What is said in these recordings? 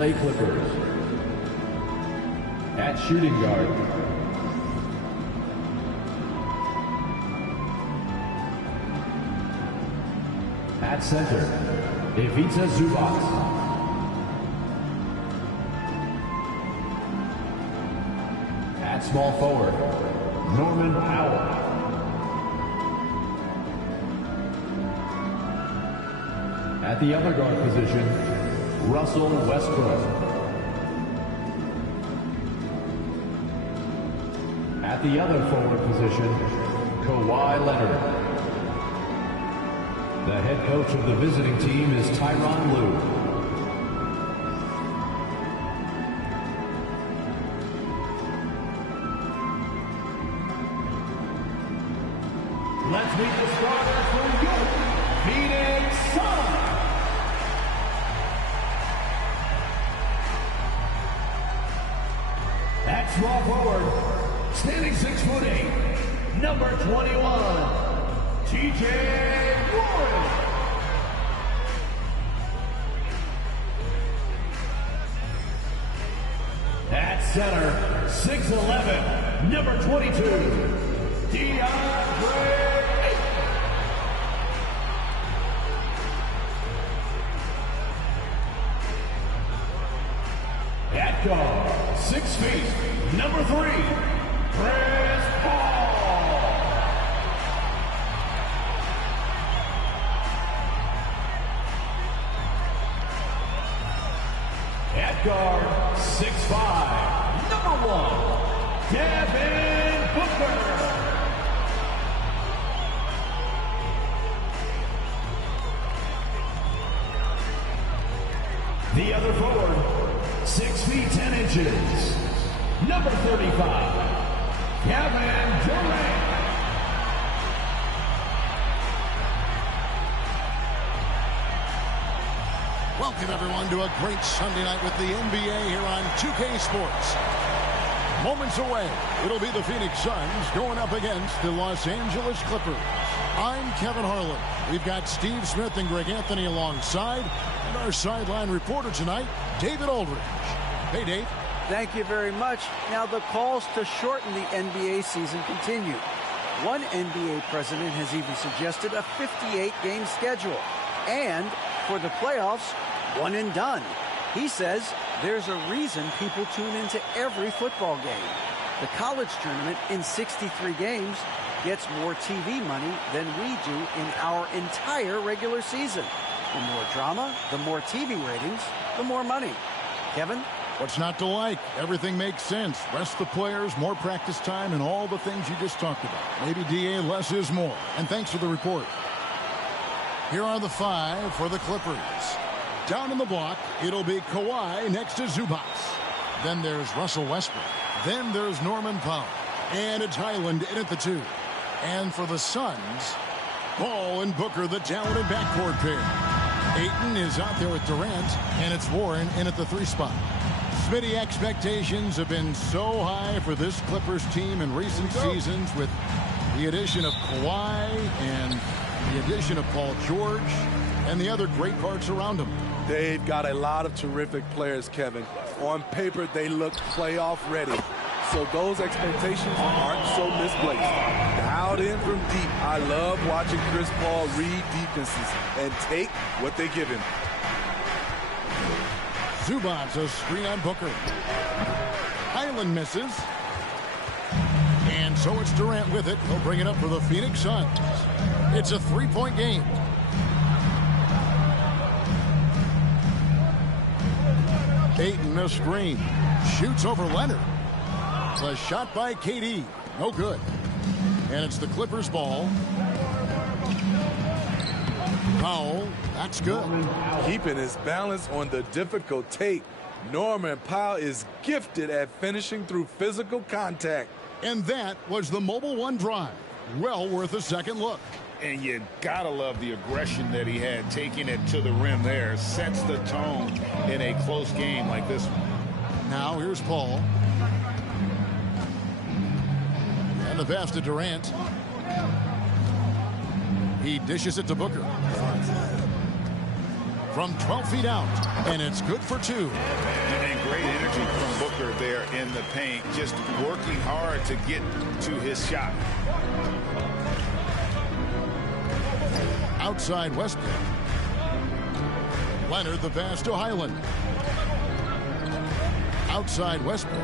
LA Clippers. At shooting guard, at center, Ivica Zubac. At small forward, Norman Powell. At the other guard position, Russell Westbrook. At the other forward position, Kawhi Leonard. The head coach of the visiting team is Tyronn Lue. Let's meet the starters for your Phoenix Suns. At small forward, standing 6'8", number 21, TJ Warren. At center, 6'11", number 22, DeAndre. At guard, 6 feet, number 3, Chris Paul. At guard, 6'5", number 1, Devin Booker. The other forward, 6 feet 10 inches, number 35, Kevin Durant. Welcome everyone to a great Sunday night with the NBA here on 2K Sports. Moments away, it'll be the Phoenix Suns going up against the Los Angeles Clippers. I'm Kevin Harlan. We've got Steve Smith and Greg Anthony alongside, and our sideline reporter tonight, David Aldridge. Hey, Dave. Thank you very much. Now, the calls to shorten the NBA season continue. One NBA president has even suggested a 58-game schedule. And for the playoffs, one and done. He says there's a reason people tune into every football game. The college tournament in 63 games gets more TV money than we do in our entire regular season. The more drama, the more TV ratings, the more money. Kevin? What's not to like? Everything makes sense. Rest the players, more practice time, and all the things you just talked about. Maybe DA, less is more. And thanks for the report. Here are the 5 for the Clippers. Down in the block, it'll be Kawhi next to Zubac. Then there's Russell Westbrook. Then there's Norman Powell. And it's Highland in at the 2. And for the Suns, Paul and Booker, the talented backcourt pair. Ayton is out there with Durant, and it's Warren in at the 3 spot. Smitty, expectations have been so high for this Clippers team in recent seasons with the addition of Kawhi and the addition of Paul George and the other great parts around him. They've got a lot of terrific players, Kevin. On paper, they look playoff ready. So those expectations aren't so misplaced. Dialed in from deep. I love watching Chris Paul read defenses and take what they give him. Zubac, a screen on Booker. Highland misses. And so it's Durant with it. He'll bring it up for the Phoenix Suns. It's a 3-point game. Ayton, a screen. Shoots over Leonard. A shot by KD. No good. And it's the Clippers ball. Powell. That's good. Keeping his balance on the difficult take. Norman Powell is gifted at finishing through physical contact. And that was the Mobile One drive. Well worth a second look. And you gotta love the aggression that he had, taking it to the rim there. Sets the tone in a close game like this one. Now here's Paul. And the pass to Durant. He dishes it to Booker. from 12 feet out, and it's good for 2. And great energy from Booker there in the paint, just working hard to get to his shot. Outside Westbrook. Leonard the pass to Highland. Outside Westbrook.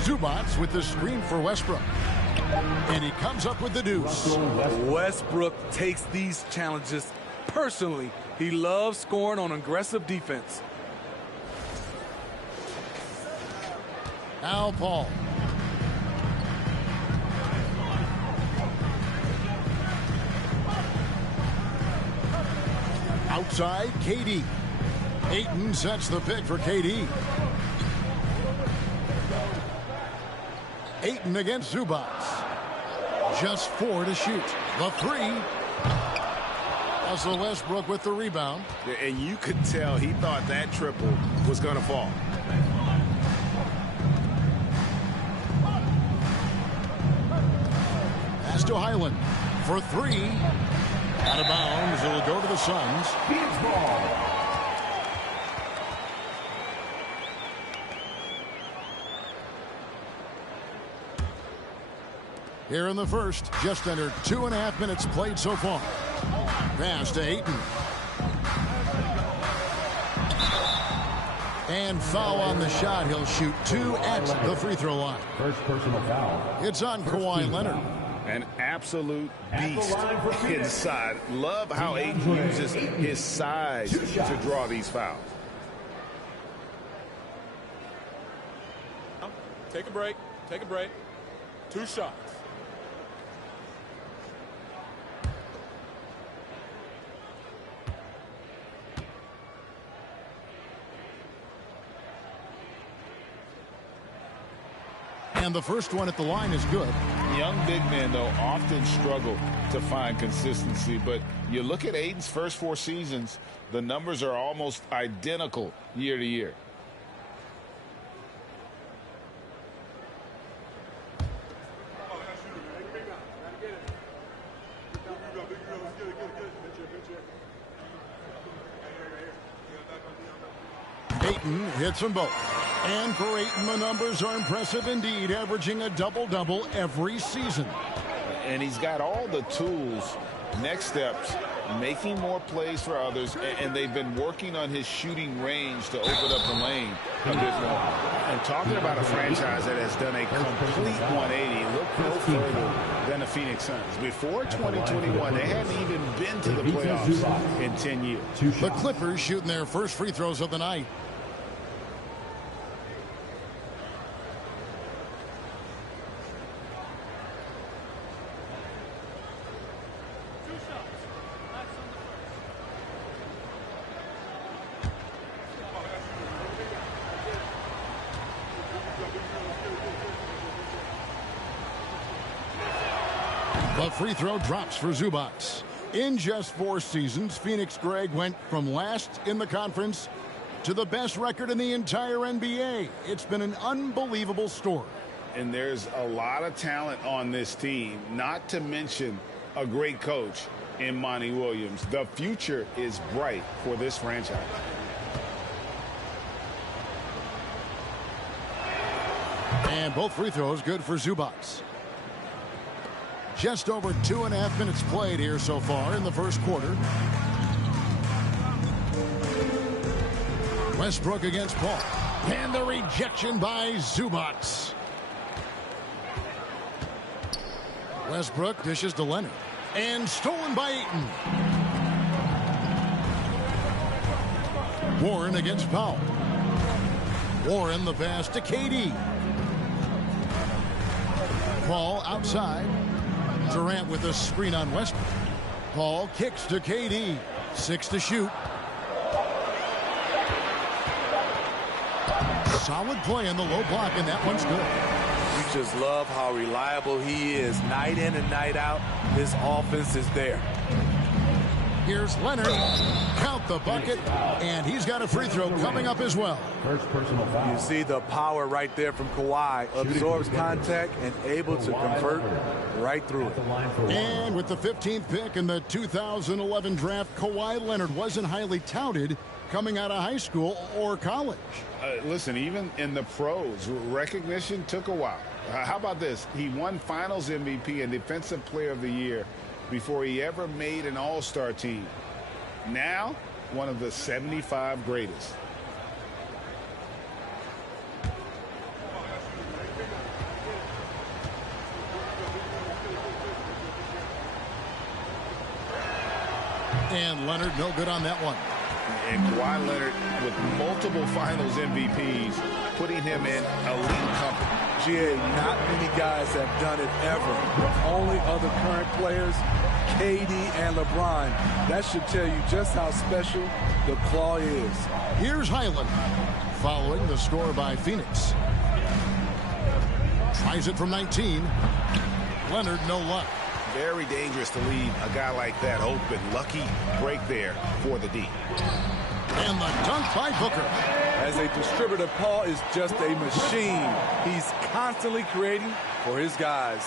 Zubats with the screen for Westbrook. And he comes up with the deuce. Westbrook takes these challenges personally. He loves scoring on aggressive defense. Al Paul. Outside, KD. Ayton sets the pick for KD. Ayton against Zubats. Just 4 to shoot. The 3. Russell Westbrook with the rebound. And you could tell he thought that triple was going to fall. Pass to Highland for 3. Out of bounds. It'll go to the Suns. Phoenix ball. Here in the first, just under 2.5 minutes played so far. Pass to Ayton. And foul on the shot. He'll shoot 2 at the free throw line. First personal foul. It's on Kawhi Leonard. An absolute beast inside. Love how Ayton uses his size to draw these fouls. Take a break. Take a break. 2 shots. And the first one at the line is good. Young big men, though, often struggle to find consistency. But you look at Ayton's first 4 seasons, the numbers are almost identical year to year. Ayton hits them both. And for Ayton, the numbers are impressive indeed, averaging a double-double every season. And he's got all the tools. Next steps, making more plays for others, and they've been working on his shooting range to open up the lane a bit more. And talking about a franchise that has done a complete 180, look no further than the Phoenix Suns. Before 2021, they hadn't even been to the playoffs in 10 years. The Clippers shooting their first free throws of the night. The free throw drops for Zubats. In just 4 seasons, Phoenix Greg went from last in the conference to the best record in the entire NBA. It's been an unbelievable story. And there's a lot of talent on this team, not to mention a great coach in Monty Williams. The future is bright for this franchise. And both free throws good for Zubats. Just over 2.5 minutes played here so far in the first quarter. Westbrook against Paul. And the rejection by Zubats. Westbrook dishes to Leonard. And stolen by Ayton. Warren against Powell. Warren the pass to KD. Paul outside. Durant with a screen on Westbrook. Paul kicks to KD. 6 to shoot. Solid play in the low block, and that one's good. You just love how reliable he is night in and night out. His offense is there. Here's Leonard. Count the bucket, and he's got a free throw coming up as well. First personal foul. You see the power right there from Kawhi. Absorbs contact and able to convert right through it. And with the 15th pick in the 2011 draft, Kawhi Leonard wasn't highly touted coming out of high school or college. Listen, even in the pros, recognition took a while. How about this? He won Finals MVP and Defensive Player of the Year before he ever made an All-Star team. Now, one of the 75 greatest. And Leonard no good on that one. And Kawhi Leonard with multiple Finals MVPs, putting him in elite company. GA, not many guys have done it ever. The only other current players, KD and LeBron. That should tell you just how special the Claw is. Here's Highland following the score by Phoenix. Tries it from 19. Leonard, no luck. Very dangerous to leave a guy like that open. Lucky break there for the D. And the dunk by Booker. As a distributor, Paul is just a machine. He's constantly creating for his guys.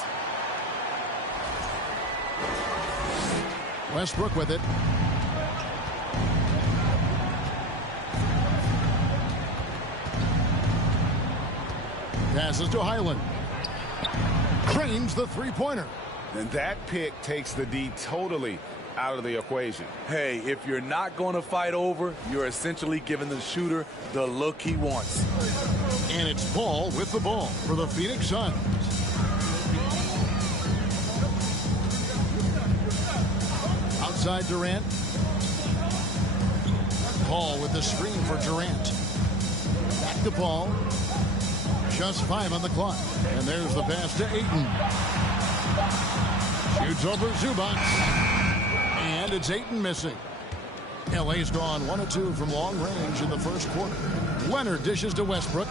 Westbrook with it. Passes to Highland. Cranes the three-pointer. And that pick takes the D totally out of the equation. Hey, if you're not going to fight over, you're essentially giving the shooter the look he wants. And it's Paul with the ball for the Phoenix Suns. Outside Durant. Paul with the screen for Durant. Back to Paul. Just 5 on the clock. And there's the pass to Ayton. Shoots over Zubac. And it's Ayton missing. LA's gone 1 of 2 from long range in the first quarter. Leonard dishes to Westbrook.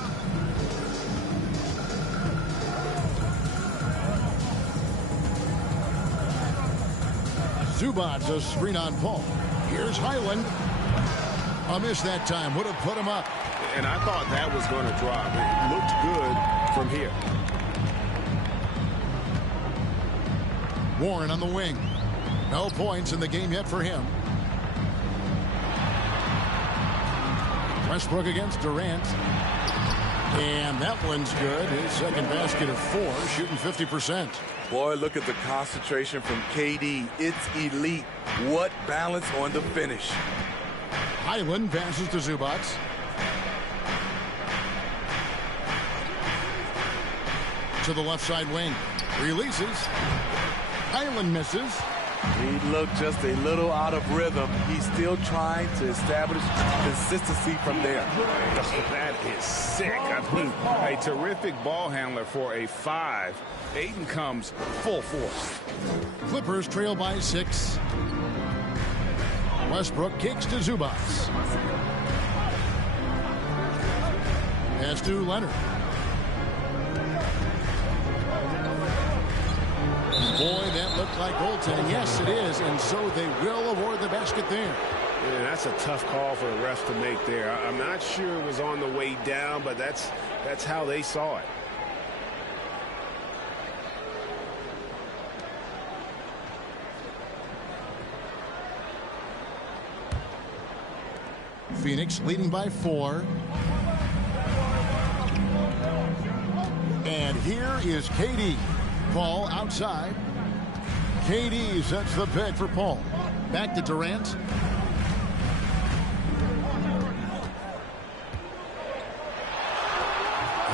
Zubac a screen on Paul. Here's Highland. A miss that time. Would have put him up. And I thought that was going to drop. It looked good from here. Warren on the wing. No points in the game yet for him. Westbrook against Durant. And that one's good. His second basket of 4, shooting 50%. Boy, look at the concentration from KD. It's elite. What balance on the finish. Highland passes to Zubac. To the left side wing. Releases. Highland misses. He looked just a little out of rhythm. He's still trying to establish consistency from there. That is sick. I mean, a terrific ball handler for a 5. Ayton comes full force. Clippers trail by 6. Westbrook kicks to Zubac. Pass to Leonard. Boy, that looked like goaltending. Yes, it is, and so they will award the basket there. Yeah, that's a tough call for the refs to make there. I'm not sure it was on the way down, but that's how they saw it. Phoenix leading by 4. And here is KD. Paul outside. KD sets the pick for Paul. Back to Durant.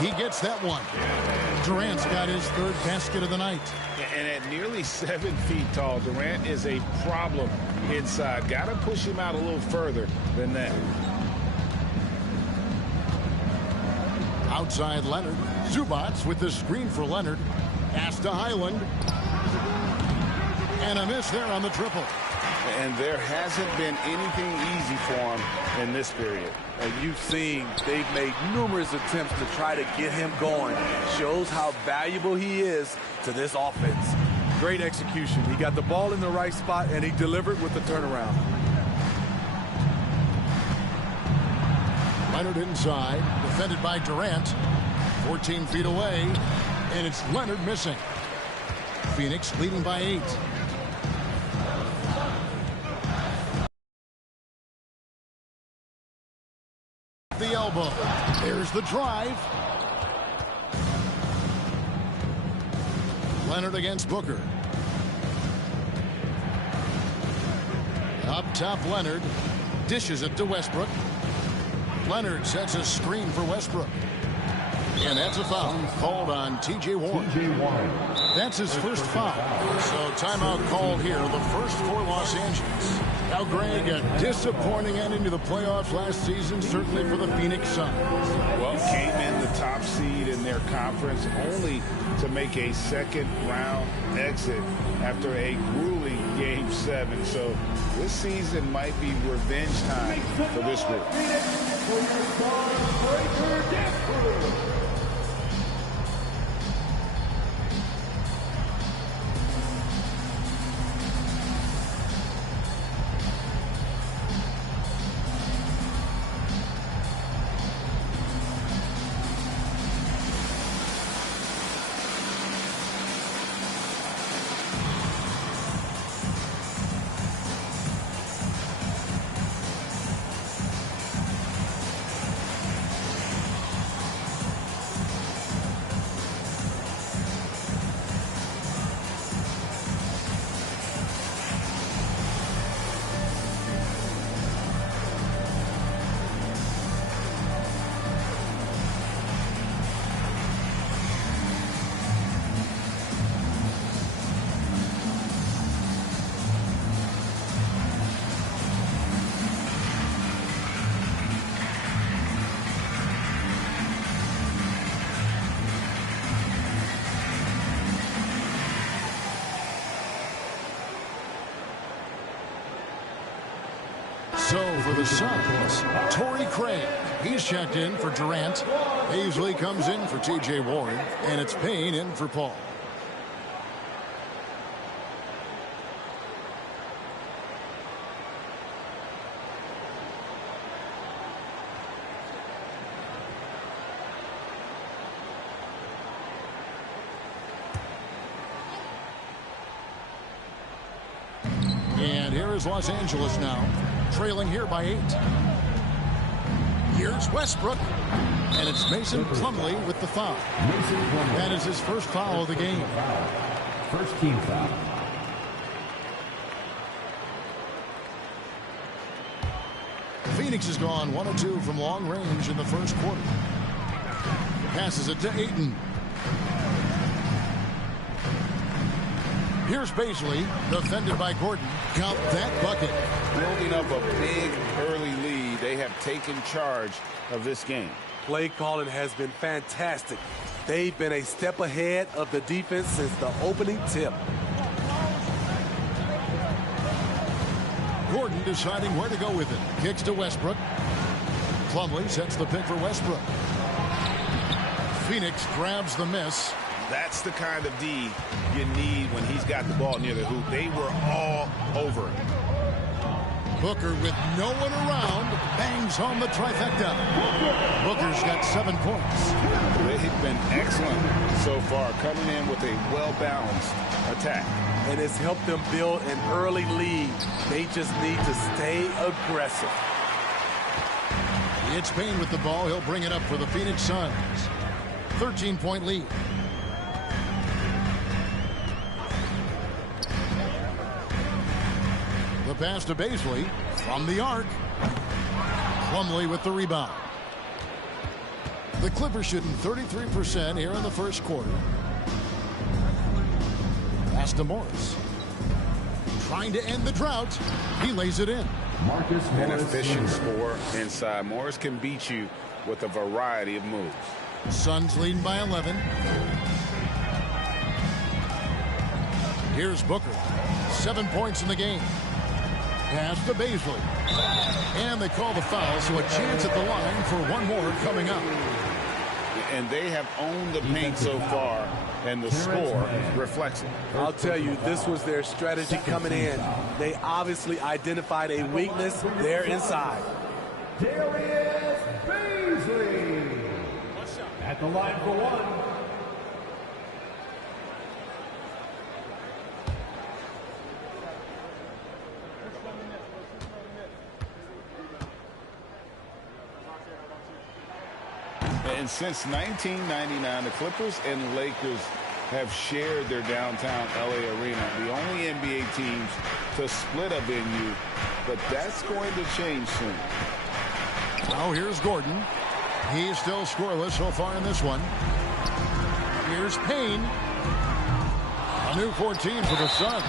He gets that one. Durant's got his 3rd basket of the night. And at nearly 7 feet tall, Durant is a problem inside. Got to push him out a little further than that. Outside Leonard. Zubac with the screen for Leonard. Pass to Highland. And a miss there on the triple. And there hasn't been anything easy for him in this period. And you've seen they've made numerous attempts to try to get him going. Shows how valuable he is to this offense. Great execution. He got the ball in the right spot, and he delivered with the turnaround. Leonard inside, defended by Durant. 14 feet away, and it's Leonard missing. Phoenix leading by 8. The elbow. There's the drive. Leonard against Booker. Up top, Leonard dishes it to Westbrook. Leonard sets a screen for Westbrook. And that's a foul called on T.J. Warren. That's his first foul. So timeout called here, the first for Los Angeles. Now, Greg, a disappointing ending to the playoffs last season, certainly for the Phoenix Suns. Well, came in the top seed in their conference, only to make a second-round exit after a grueling Game 7. So this season might be revenge time for this group. So for the Suns, Torrey Craig. He's checked in for Durant. Paisley comes in for T.J. Warren. And it's Payne in for Paul. And here is Los Angeles now, trailing here by 8. Here's Westbrook, and it's Mason Plumlee with the foul. That is his first foul of the game. First team foul. Phoenix has gone 1 of 2 from long range in the first quarter. Passes it to Ayton. Here's Paisley, defended by Gordon. Count that bucket. Building up a big early lead, they have taken charge of this game. Play calling has been fantastic. They've been a step ahead of the defense since the opening tip. Gordon deciding where to go with it. Kicks to Westbrook. Plumlee sets the pick for Westbrook. Phoenix grabs the miss. That's the kind of D you need when he's got the ball near the hoop. They were all over it. Booker with no one around bangs home the trifecta. Booker's got 7 points. They've been excellent so far, coming in with a well-balanced attack. And it's helped them build an early lead. They just need to stay aggressive. It's Payne with the ball. He'll bring it up for the Phoenix Suns. 13-point lead. The pass to Paisley from the arc. Plumlee with the rebound. The Clippers shooting 33% here in the first quarter. Pass to Morris. Trying to end the drought. He lays it in. An efficient score inside. Morris can beat you with a variety of moves. Suns leading by 11. Here's Booker. 7 points in the game. Pass to Paisley. And they call the foul, so a chance at the line for one more coming up. And they have owned the paint so far, and the score reflects it. I'll tell you, this was their strategy coming in. They obviously identified a weakness there inside. Darius Beasley. At the line for one. And since 1999, the Clippers and Lakers have shared their downtown LA arena, the only NBA teams to split a venue, but that's going to change soon. Now here's Gordon. He's still scoreless so far in this one. Here's Payne. A new 14 for the Suns.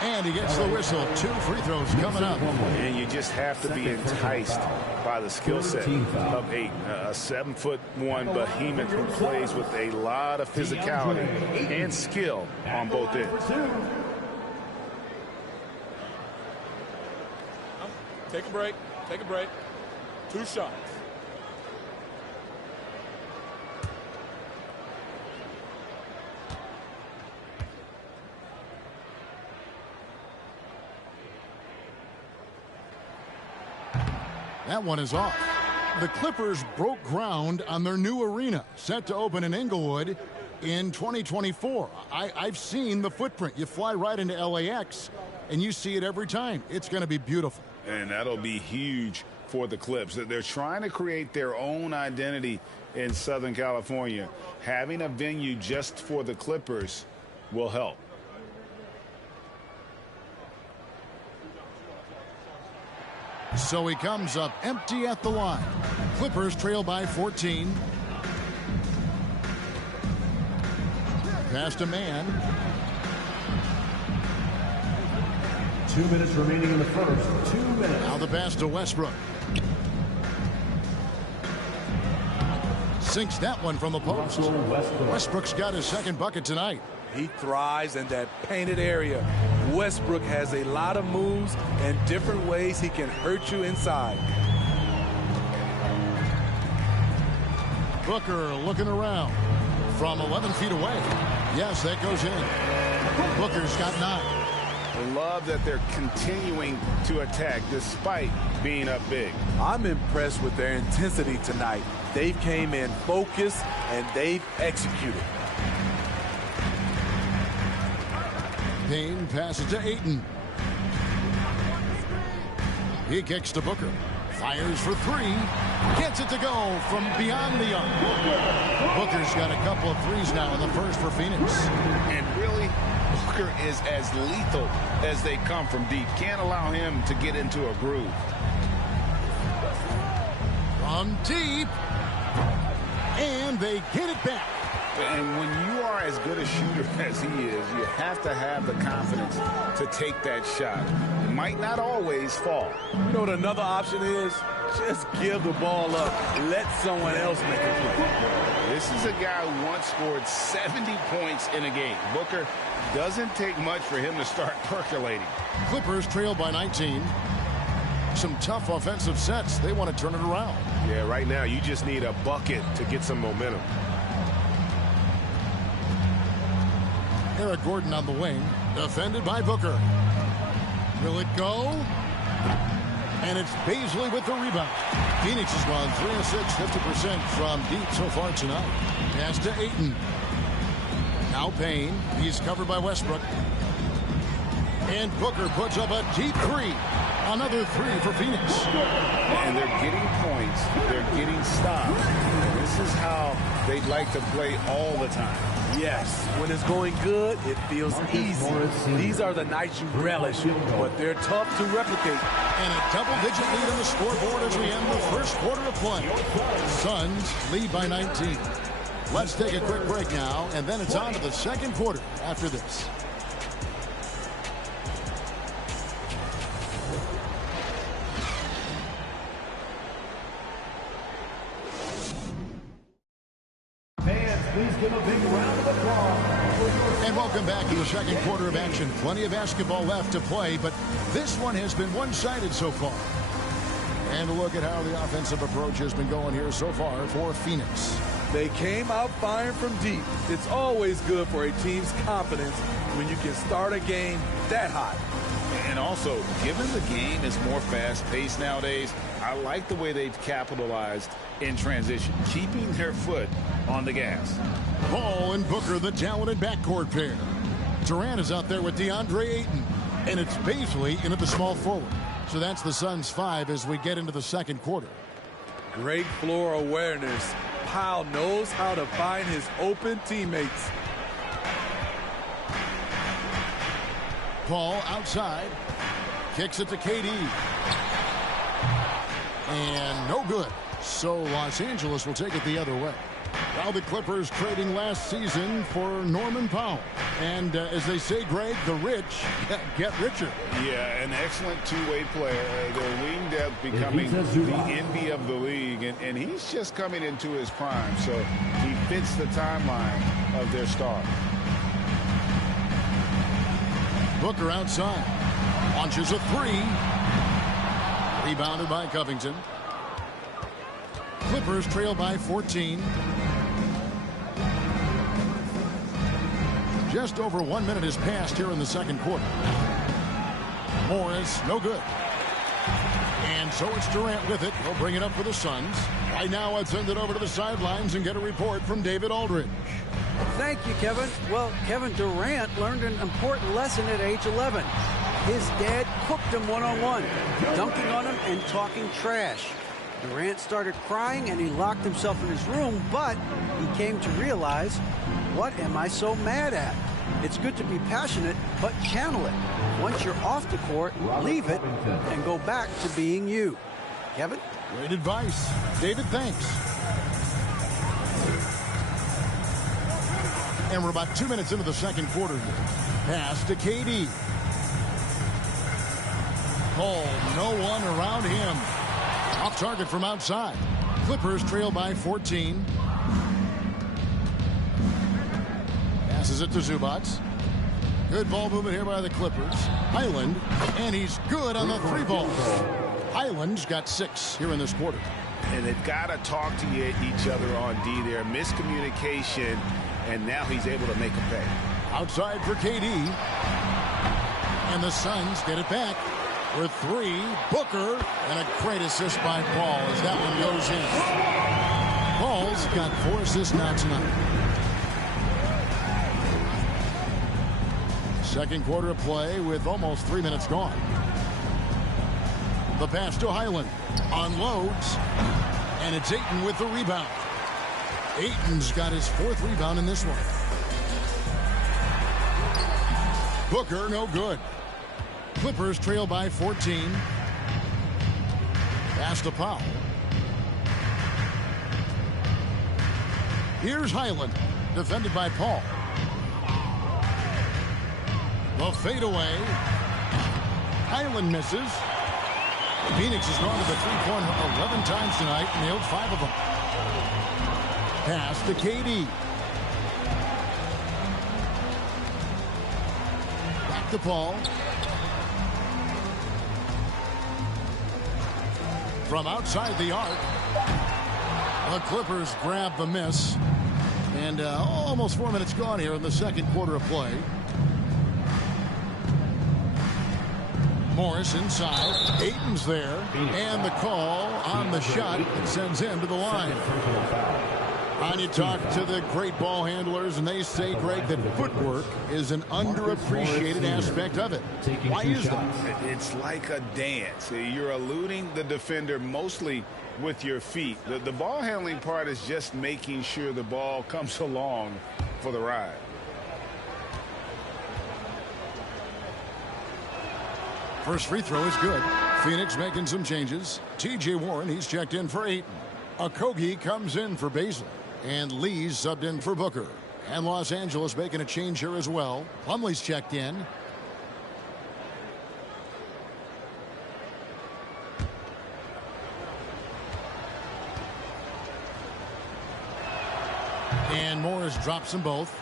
And he gets the whistle. 2 free throws coming up. And you just have to be enticed by the skill set of a 7'1" behemoth who plays with a lot of physicality and skill on both ends. Take a break. Take a break. 2 shots. That one is off. The Clippers broke ground on their new arena, set to open in Inglewood in 2024. I've seen the footprint. You fly right into LAX, and you see it every time. It's going to be beautiful. And that'll be huge for the Clips. They're trying to create their own identity in Southern California. Having a venue just for the Clippers will help. So he comes up empty at the line. Clippers trail by 14. Pass to man. 2 minutes remaining in the first. 2 minutes. Now the pass to Westbrook. Sinks that one from the post. Westbrook's got his second bucket tonight. He thrives in that painted area. Westbrook has a lot of moves and different ways he can hurt you inside. Booker looking around from 11 feet away. Yes, that goes in. Booker's got 9. I love that they're continuing to attack despite being up big. I'm impressed with their intensity tonight. They came in focused and they've executed. Payne passes to Ayton. He kicks to Booker. Fires for 3. Gets it to go from beyond the arc. Booker's got a couple of threes now in the first for Phoenix. And really, Booker is as lethal as they come from deep. Can't allow him to get into a groove. From deep. And they get it back. And when you are as good a shooter as he is, you have to have the confidence to take that shot. It might not always fall. You know what another option is? Just give the ball up. Let someone else make a play. This is a guy who once scored 70 points in a game. Booker, doesn't take much for him to start percolating. Clippers trail by 19. Some tough offensive sets. They want to turn it around. Yeah, right now you just need a bucket to get some momentum. Eric Gordon on the wing, defended by Booker. Will it go? And it's Beasley with the rebound. Phoenix has gone 3 of 6, 50% from deep so far tonight. Pass to Ayton. Now Payne. He's covered by Westbrook. And Booker puts up a deep 3. Another 3 for Phoenix. And they're getting points. They're getting stops. This is how they'd like to play all the time. Yes, when it's going good, it feels easy. These are the nights you relish, but they're tough to replicate. And a double-digit lead on the scoreboard as we end the first quarter of play. Suns lead by 19. Let's take a quick break now, and then it's on to the second quarter after this. Please give a big round of applause. And welcome back to the second quarter of action. Plenty of basketball left to play, but this one has been one-sided so far. And a look at how the offensive approach has been going here so far for Phoenix. They came out firing from deep. It's always good for a team's confidence when you can start a game that hot. And also, given the game is more fast-paced nowadays, I like the way they've capitalized in transition, keeping their foot on the gas. Paul and Booker, the talented backcourt pair. Durant is out there with DeAndre Ayton, and it's Baisley into the small forward. So that's the Suns 5 as we get into the second quarter. Great floor awareness. Powell knows how to find his open teammates. Paul outside. Kicks it to KD. And no good. So Los Angeles will take it the other way. Now the Clippers trading last season for Norman Powell. And as they say, Greg, the rich get richer. Yeah, an excellent two-way player. Their wing depth becoming the envy of the league. And he's just coming into his prime. So he fits the timeline of their star. Booker outside. Launches a three. Rebounded by Covington. Clippers trail by 14. Just over 1 minute has passed here in the second quarter. Morris, no good. And so it's Durant with it. He'll bring it up for the Suns. Right now, I'd send it over to the sidelines and get a report from David Aldridge. Thank you, Kevin. Well, Kevin Durant learned an important lesson at age 11. His dad cooked him one-on-one, dunking on him and talking trash. Durant started crying and he locked himself in his room, but he came to realize, what am I so mad at? It's good to be passionate, but channel it. Once you're off the court, leave it and go back to being you. Kevin? Great advice. David, thanks. And we're about 2 minutes into the second quarter here. Pass to KD. Paul, no one around him. Off target from outside. Clippers trail by 14. Passes it to Zubats. Good ball movement here by the Clippers. Highland, and he's good on the three ball. Highland's got 6 here in this quarter. And they've got to talk to each other on D there. Miscommunication, and now he's able to make a pay. Outside for KD. And the Suns get it back. For 3, Booker, and a great assist by Paul as that one goes in. Paul's got 4 assists now tonight. Second quarter of play with almost 3 minutes gone. The pass to Highland. Unloads. And it's Ayton with the rebound. Ayton's got his 4th rebound in this one. Booker, no good. Clippers trail by 14. Pass to Powell. Here's Highland, defended by Paul. The fadeaway. Highland misses. Phoenix has gone to the three-point 11 times tonight, nailed 5 of them. Pass to KD. Back to Paul. From outside the arc, the Clippers grab the miss. And almost 4 minutes gone here in the second quarter of play. Morris inside. Ayton's there. And the call on the shot that sends him to the line. And you talk to the great ball handlers, and they say, Greg, that footwork is an underappreciated aspect of it. Why is that? It's like a dance. You're eluding the defender mostly with your feet. The ball handling part is just making sure the ball comes along for the ride. First free throw is good. Phoenix making some changes. T.J. Warren, he's checked in for Ayton. KAWHI comes in for Baisley. And Lee's subbed in for Booker. And Los Angeles making a change here as well. Plumlee's checked in. And Morris drops them both.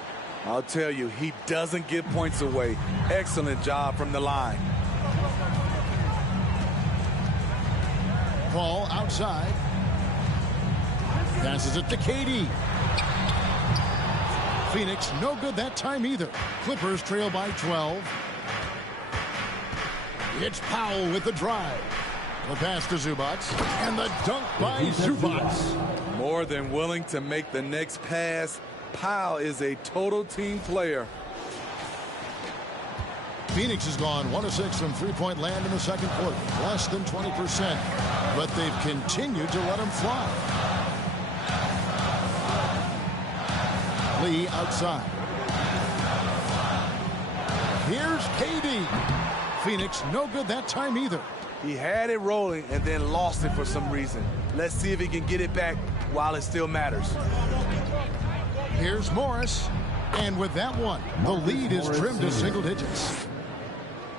I'll tell you, he doesn't give points away. Excellent job from the line. Paul outside. Passes it to KD. Phoenix no good that time either. Clippers trail by 12. It's Powell with the drive. The pass to Zubac. And the dunk by Zubac. More than willing to make the next pass. Powell is a total team player. Phoenix has gone 1 of 6 from three-point land in the second quarter. Less than 20%. But they've continued to let him fly. Lee outside. Here's KD. Phoenix no good that time either. He had it rolling and then lost it for some reason. Let's see if he can get it back while it still matters. Here's Morris. And with that one, the lead is trimmed to single digits.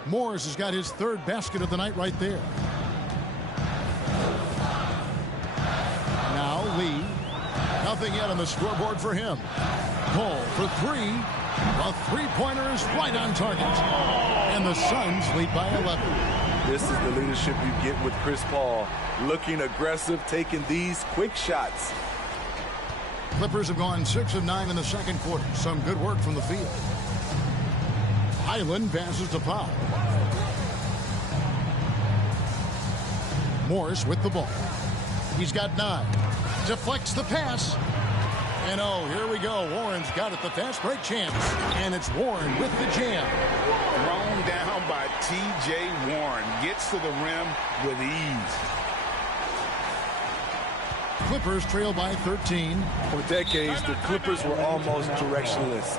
Morris has got his third basket of the night right there. Now Lee. Nothing yet on the scoreboard for him. Paul for three. The three-pointer is right on target. And the Suns lead by 11. This is the leadership you get with Chris Paul. Looking aggressive, taking these quick shots. Clippers have gone 6 of 9 in the second quarter. Some good work from the field. Highland passes to Powell. Morris with the ball. He's got 9. Deflects the pass. And oh, here we go. Warren's got it, the fast break chance. And it's Warren with the jam. Thrown down by T.J. Warren. Gets to the rim with ease. Clippers trail by 13. For decades, the Clippers were almost directionless.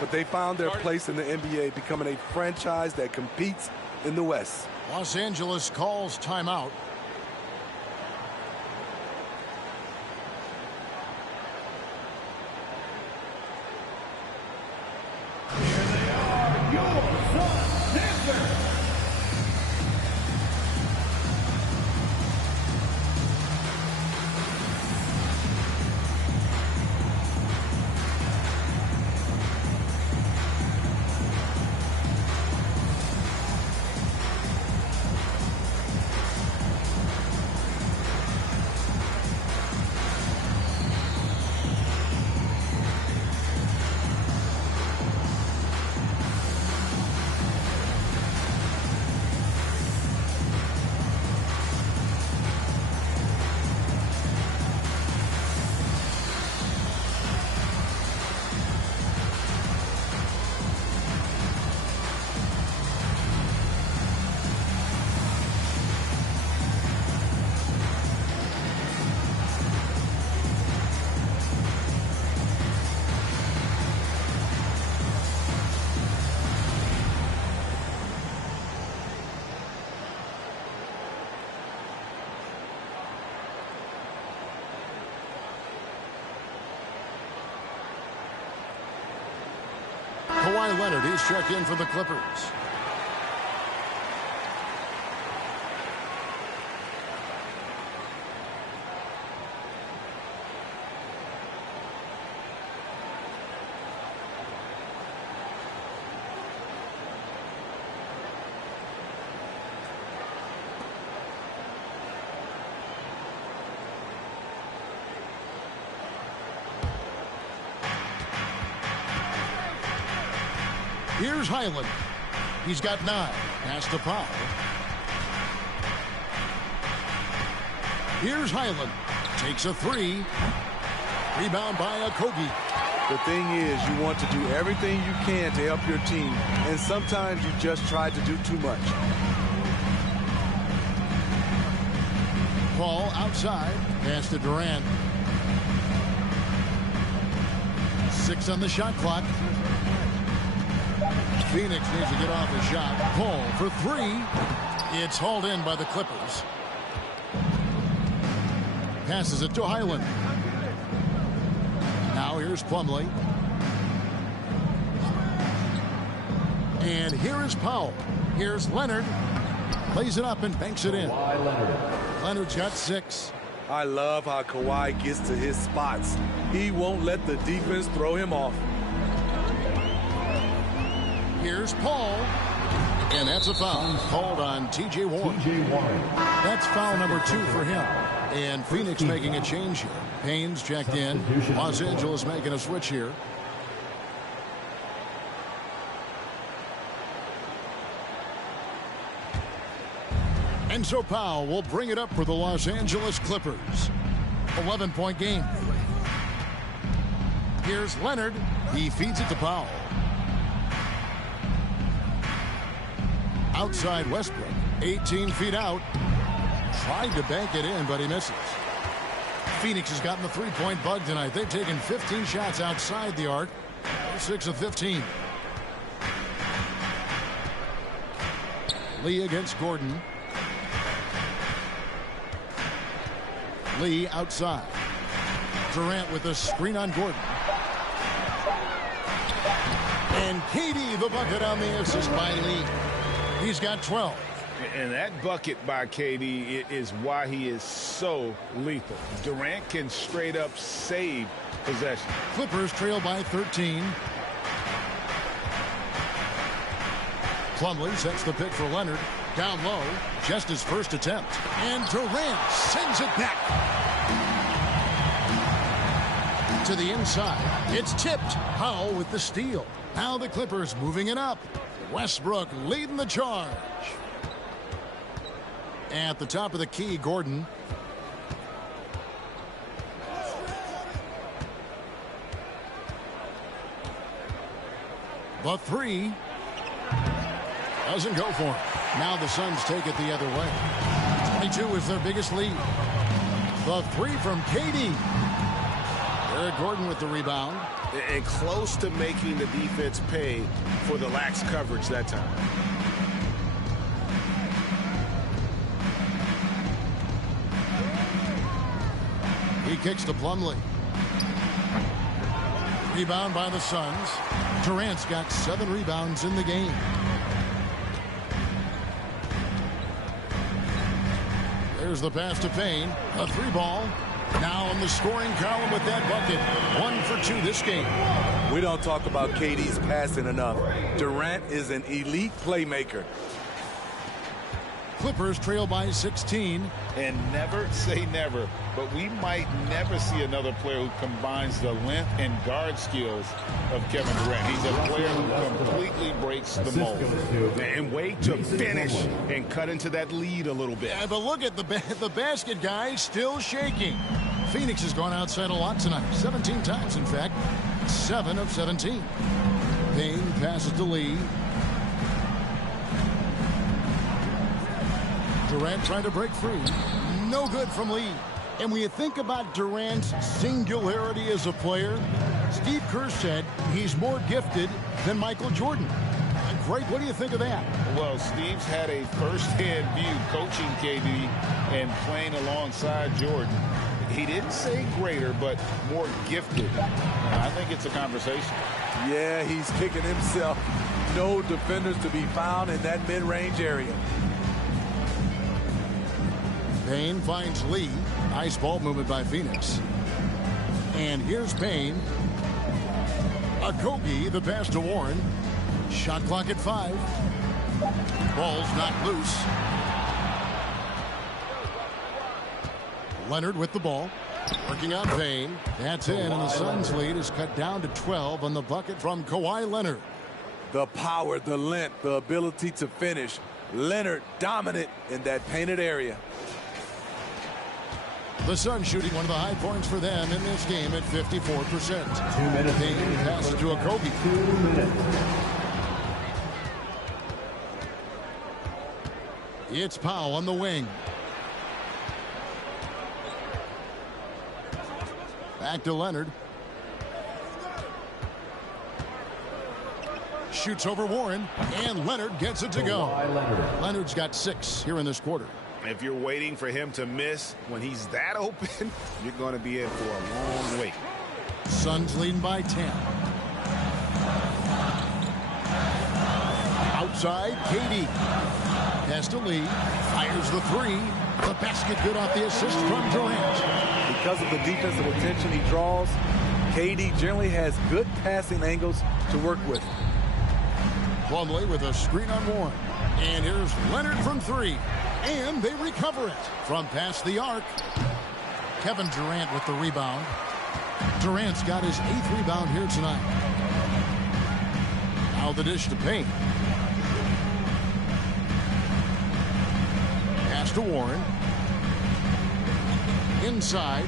But they found their place in the NBA, becoming a franchise that competes in the West. Los Angeles calls timeout. Kawhi Leonard, he's checked in for the Clippers. Here's Highland. He's got 9. Pass to Powell. Here's Highland. Takes a 3. Rebound by KAWHI. The thing is, you want to do everything you can to help your team. And sometimes you just try to do too much. Paul outside. Pass to Durant. 6 on the shot clock. Phoenix needs to get off a shot. Paul for 3. It's hauled in by the Clippers. Passes it to Highland. Now here's Plumlee. And here is Powell. Here's Leonard. Plays it up and banks it in. Leonard's got 6. I love how Kawhi gets to his spots. He won't let the defense throw him off. Here's Paul. And that's a foul called on T.J. Warren. That's foul number 2 for him. And Phoenix making a change here. Payne's checked in. Los Angeles making a switch here. And so Powell will bring it up for the Los Angeles Clippers. 11-point game. Here's Leonard. He feeds it to Powell. Outside Westbrook. 18 feet out. Tried to bank it in, but he misses. Phoenix has gotten the three-point bug tonight. They've taken 15 shots outside the arc. 6 of 15. Lee against Gordon. Lee outside. Durant with a screen on Gordon. And KD the bucket on the assist by Lee. He's got 12. And that bucket by KD is why he is so lethal. Durant can straight up save possession. Clippers trail by 13. Plumlee sets the pick for Leonard. Down low, just his first attempt. And Durant sends it back. To the inside. It's tipped. Powell with the steal. Now the Clippers moving it up. Westbrook leading the charge. At the top of the key, Gordon. The three doesn't go for him. Now the Suns take it the other way. 22 is their biggest lead. The three from KD. Eric Gordon with the rebound. And close to making the defense pay for the lax coverage that time. He kicks to Plumlee. Rebound by the Suns. Durant's got 7 rebounds in the game. There's the pass to Payne. A 3-ball. Now in the scoring column with that bucket. 1 for 2 this game. We don't talk about KD's passing enough. Durant is an elite playmaker. Clippers trail by 16. And never say never, but we might never see another player who combines the length and guard skills of Kevin Durant. He's a player who completely breaks the mold. And wait to finish and cut into that lead a little bit. Yeah, but look at the basket guy still shaking. Phoenix has gone outside a lot tonight. 17 times, in fact. 7 of 17. Payne passes to Lee. Durant trying to break free. No good from Lee. And when you think about Durant's singularity as a player, Steve Kerr said he's more gifted than Michael Jordan. Greg, what do you think of that? Well, Steve's had a first-hand view coaching KD and playing alongside Jordan. He didn't say greater, but more gifted. I think it's a conversation. Yeah, he's kicking himself. No defenders to be found in that mid-range area. Payne finds Lee. Nice ball movement by Phoenix. And here's Payne. Kogi, the pass to Warren. Shot clock at 5. Ball's knocked loose. Leonard with the ball. Working on Payne. That's in, and the Suns' lead is cut down to 12 on the bucket from Kawhi Leonard. The power, the length, the ability to finish. Leonard dominant in that painted area. The Suns shooting one of the high points for them in this game at 54%. 2 minutes. Payne passes to Kogi. 2 minutes. It's Powell on the wing. Back to Leonard. Shoots over Warren, and Leonard gets it to go. Leonard's got 6 here in this quarter. If you're waiting for him to miss when he's that open, you're going to be in for a long wait. Suns leading by 10. Outside, KD. Pass to Lee. Fires the 3. The basket good off the assist from Durant. Because of the defensive attention he draws, KD generally has good passing angles to work with. Plumlee with a screen on Warren. And here's Leonard from 3. And they recover it from past the arc. Kevin Durant with the rebound. Durant's got his 8th rebound here tonight. Now the dish to Payne. Pass to Warren. Inside.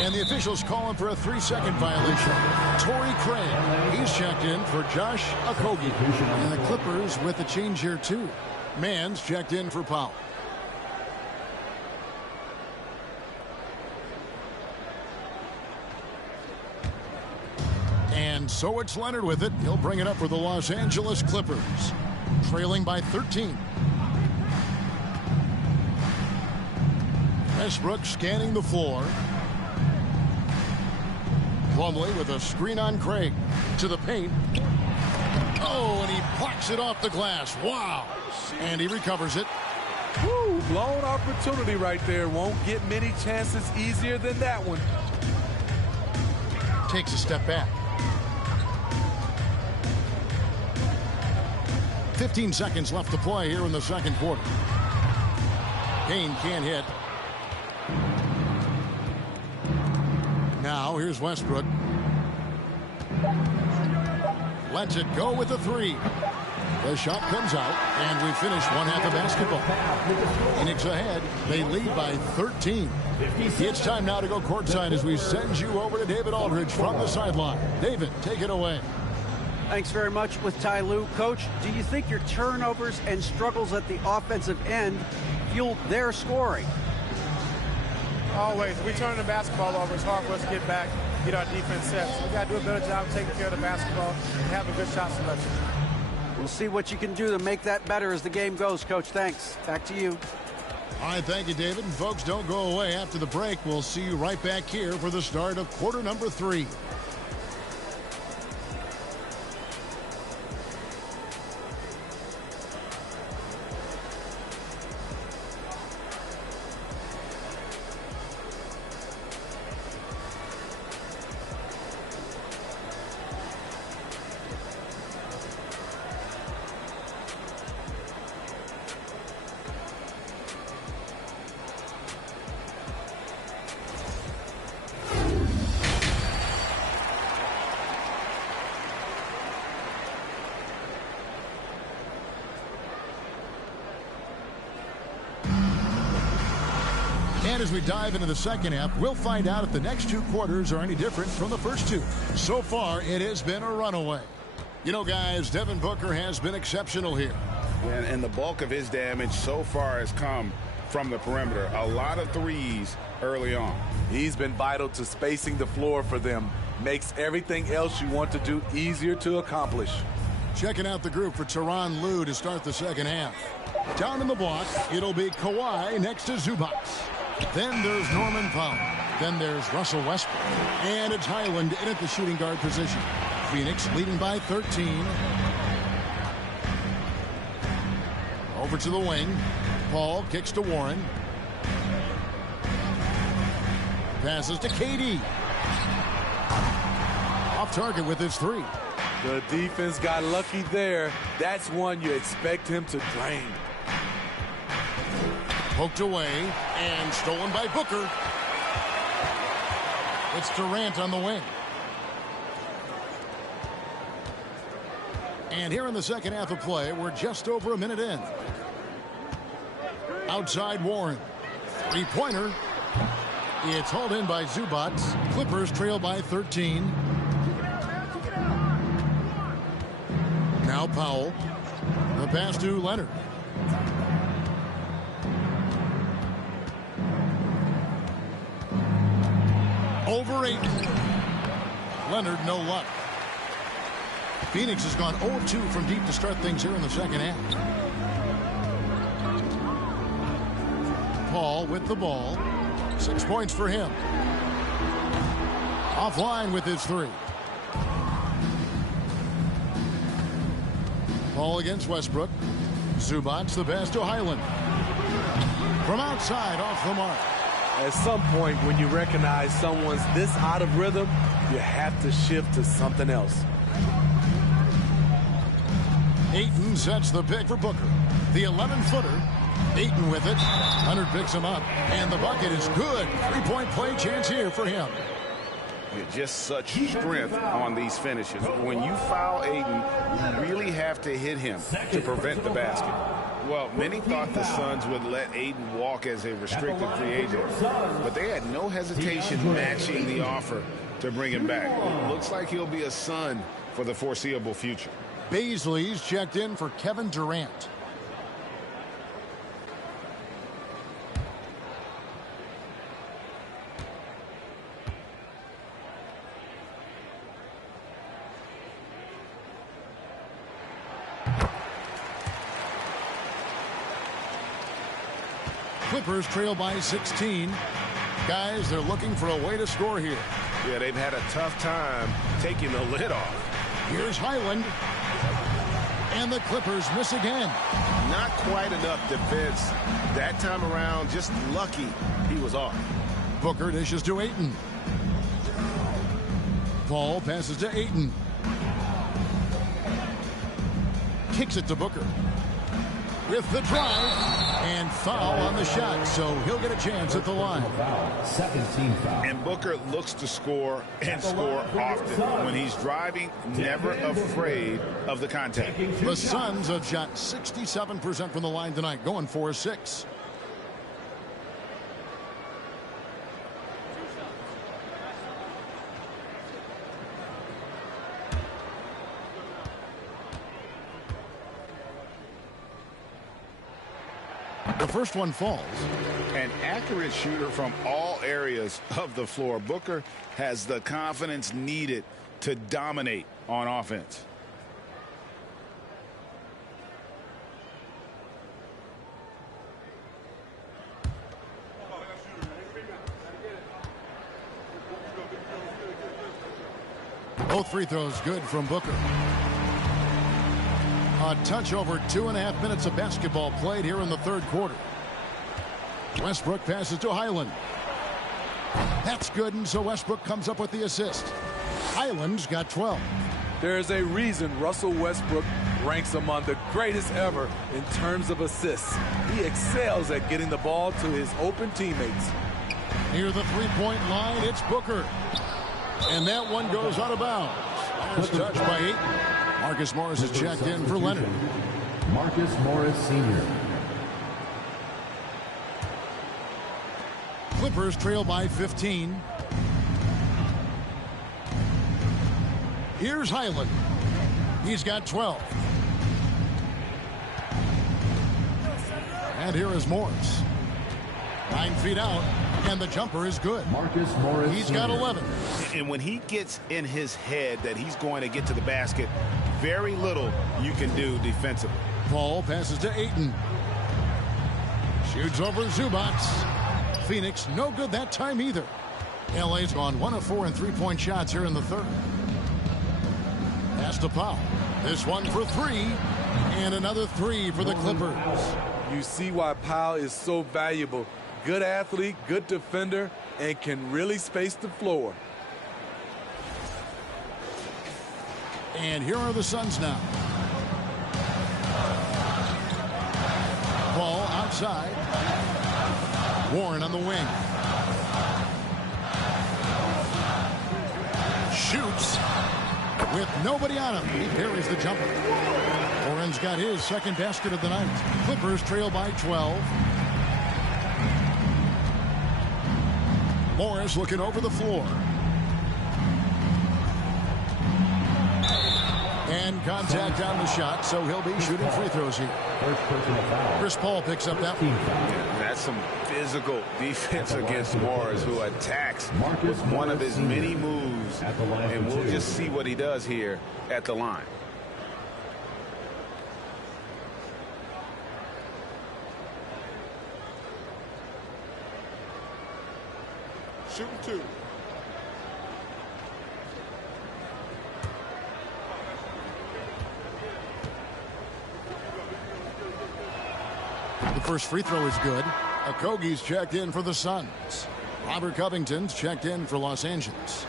And the officials calling for a 3-second violation. Torrey Craig, he's checked in for Josh Okogie. And the Clippers with a change here too. Mann's checked in for Powell. And so it's Leonard with it. He'll bring it up for the Los Angeles Clippers. Trailing by 13. Westbrook scanning the floor. Plumlee with a screen on Craig. To the paint. Oh, and he blocks it off the glass. Wow. And he recovers it. Woo, blown opportunity right there. Won't get many chances easier than that one. Takes a step back. 15 seconds left to play here in the second quarter. Kane can't hit. Now here's Westbrook. Lets it go with the 3. The shot comes out, and we finish one half of basketball. Phoenix ahead. They lead by 13. It's time now to go courtside as we send you over to David Aldridge from the sideline. David, take it away. Thanks very much with Ty Lue. Coach, do you think your turnovers and struggles at the offensive end fueled their scoring? Always. If we turn the basketball over, it's hard for us to get back, get our defense set. So we got to do a better job of taking care of the basketball and have a good shot selection. We'll see what you can do to make that better as the game goes, Coach. Thanks. Back to you. All right, thank you, David. And folks, don't go away. After the break, we'll see you right back here for the start of quarter number 3. And as we dive into the second half, we'll find out if the next 2 quarters are any different from the first 2. So far, it has been a runaway. You know, guys, Devin Booker has been exceptional here. And the bulk of his damage so far has come from the perimeter. A lot of threes early on. He's been vital to spacing the floor for them. Makes everything else you want to do easier to accomplish. Checking out the group for Tyronn Lue to start the second half. Down in the block, it'll be Kawhi next to Zubac. Then there's Norman Powell. Then there's Russell Westbrook. And it's Highland in at the shooting guard position. Phoenix leading by 13. Over to the wing. Paul kicks to Warren. Passes to KD. Off target with his 3. The defense got lucky there. That's one you expect him to drain. Poked away and stolen by Booker. It's Durant on the wing. And here in the second half of play, we're just over a minute in. Outside Warren. 3-pointer. It's hauled in by Zubac. Clippers trail by 13. Now Powell. The pass to Leonard. Over 8. Leonard, no luck. Phoenix has gone 0-2 from deep to start things here in the second half. Paul with the ball. 6 points for him. Offline with his 3. Paul against Westbrook. Zubac the pass to Highland. From outside, off the mark. At some point, when you recognize someone's this out of rhythm, you have to shift to something else. Ayton sets the pick for Booker. The 11-footer. Ayton with it. Leonard picks him up. And the bucket is good. 3-point play chance here for him. Just such strength on these finishes. When you foul Ayton, you really have to hit him to prevent the basket. Well, many thought the Suns would let Ayton walk as a restricted free agent, but they had no hesitation matching the offer to bring him back. Looks like he'll be a Sun for the foreseeable future. Baisley's checked in for Kevin Durant. Clippers trail by 16. Guys, they're looking for a way to score here. Yeah, they've had a tough time taking the lid off. Here's Highland. And the Clippers miss again. Not quite enough defense that time around. Just lucky he was off. Booker dishes to Ayton. Paul passes to Ayton. Kicks it to Booker. With the drive. And foul on the shot, so he'll get a chance at the line. Second team foul. And Booker looks to score and score often. When he's driving, never afraid of the contact. The Suns have shot 67% from the line tonight, going 4-6. The first one falls. An accurate shooter from all areas of the floor. Booker has the confidence needed to dominate on offense. Both free throws good from Booker. A touch over 2.5 minutes of basketball played here in the third quarter. Westbrook passes to Highland. That's good, and so Westbrook comes up with the assist. Highland's got 12. There's a reason Russell Westbrook ranks among the greatest ever in terms of assists. He excels at getting the ball to his open teammates. Near the three-point line, it's Booker. And that one goes out of bounds. Last touch by Ayton. Marcus Morris is checked in for Leonard. Marcus Morris Sr. Clippers trail by 15. Here's Highland. He's got 12. And here is Morris. 9 feet out, and the jumper is good. Marcus Morris. He's got 11. And when he gets in his head that he's going to get to the basket, very little you can do defensively. Paul passes to Ayton. Shoots over Zubats. Phoenix no good that time either. LA's gone 1 of 4 in three-point shots here in the third. Pass to Powell. This one for 3. And another 3 for the Clippers. You see why Powell is so valuable. Good athlete, good defender, and can really space the floor. And here are the Suns now. Ball outside. Warren on the wing. Shoots with nobody on him. He parries the jumper. Warren's got his second basket of the night. Clippers trail by 12. Morris looking over the floor. And contact on the shot, so he'll be shooting free throws here. First personal foul. Chris Paul picks up that one. That's some physical defense against Morris, who attacks with one of his many moves. And we'll just see what he does here at the line. Shooting 2. The first free throw is good. Okogie's checked in for the Suns. Robert Covington's checked in for Los Angeles.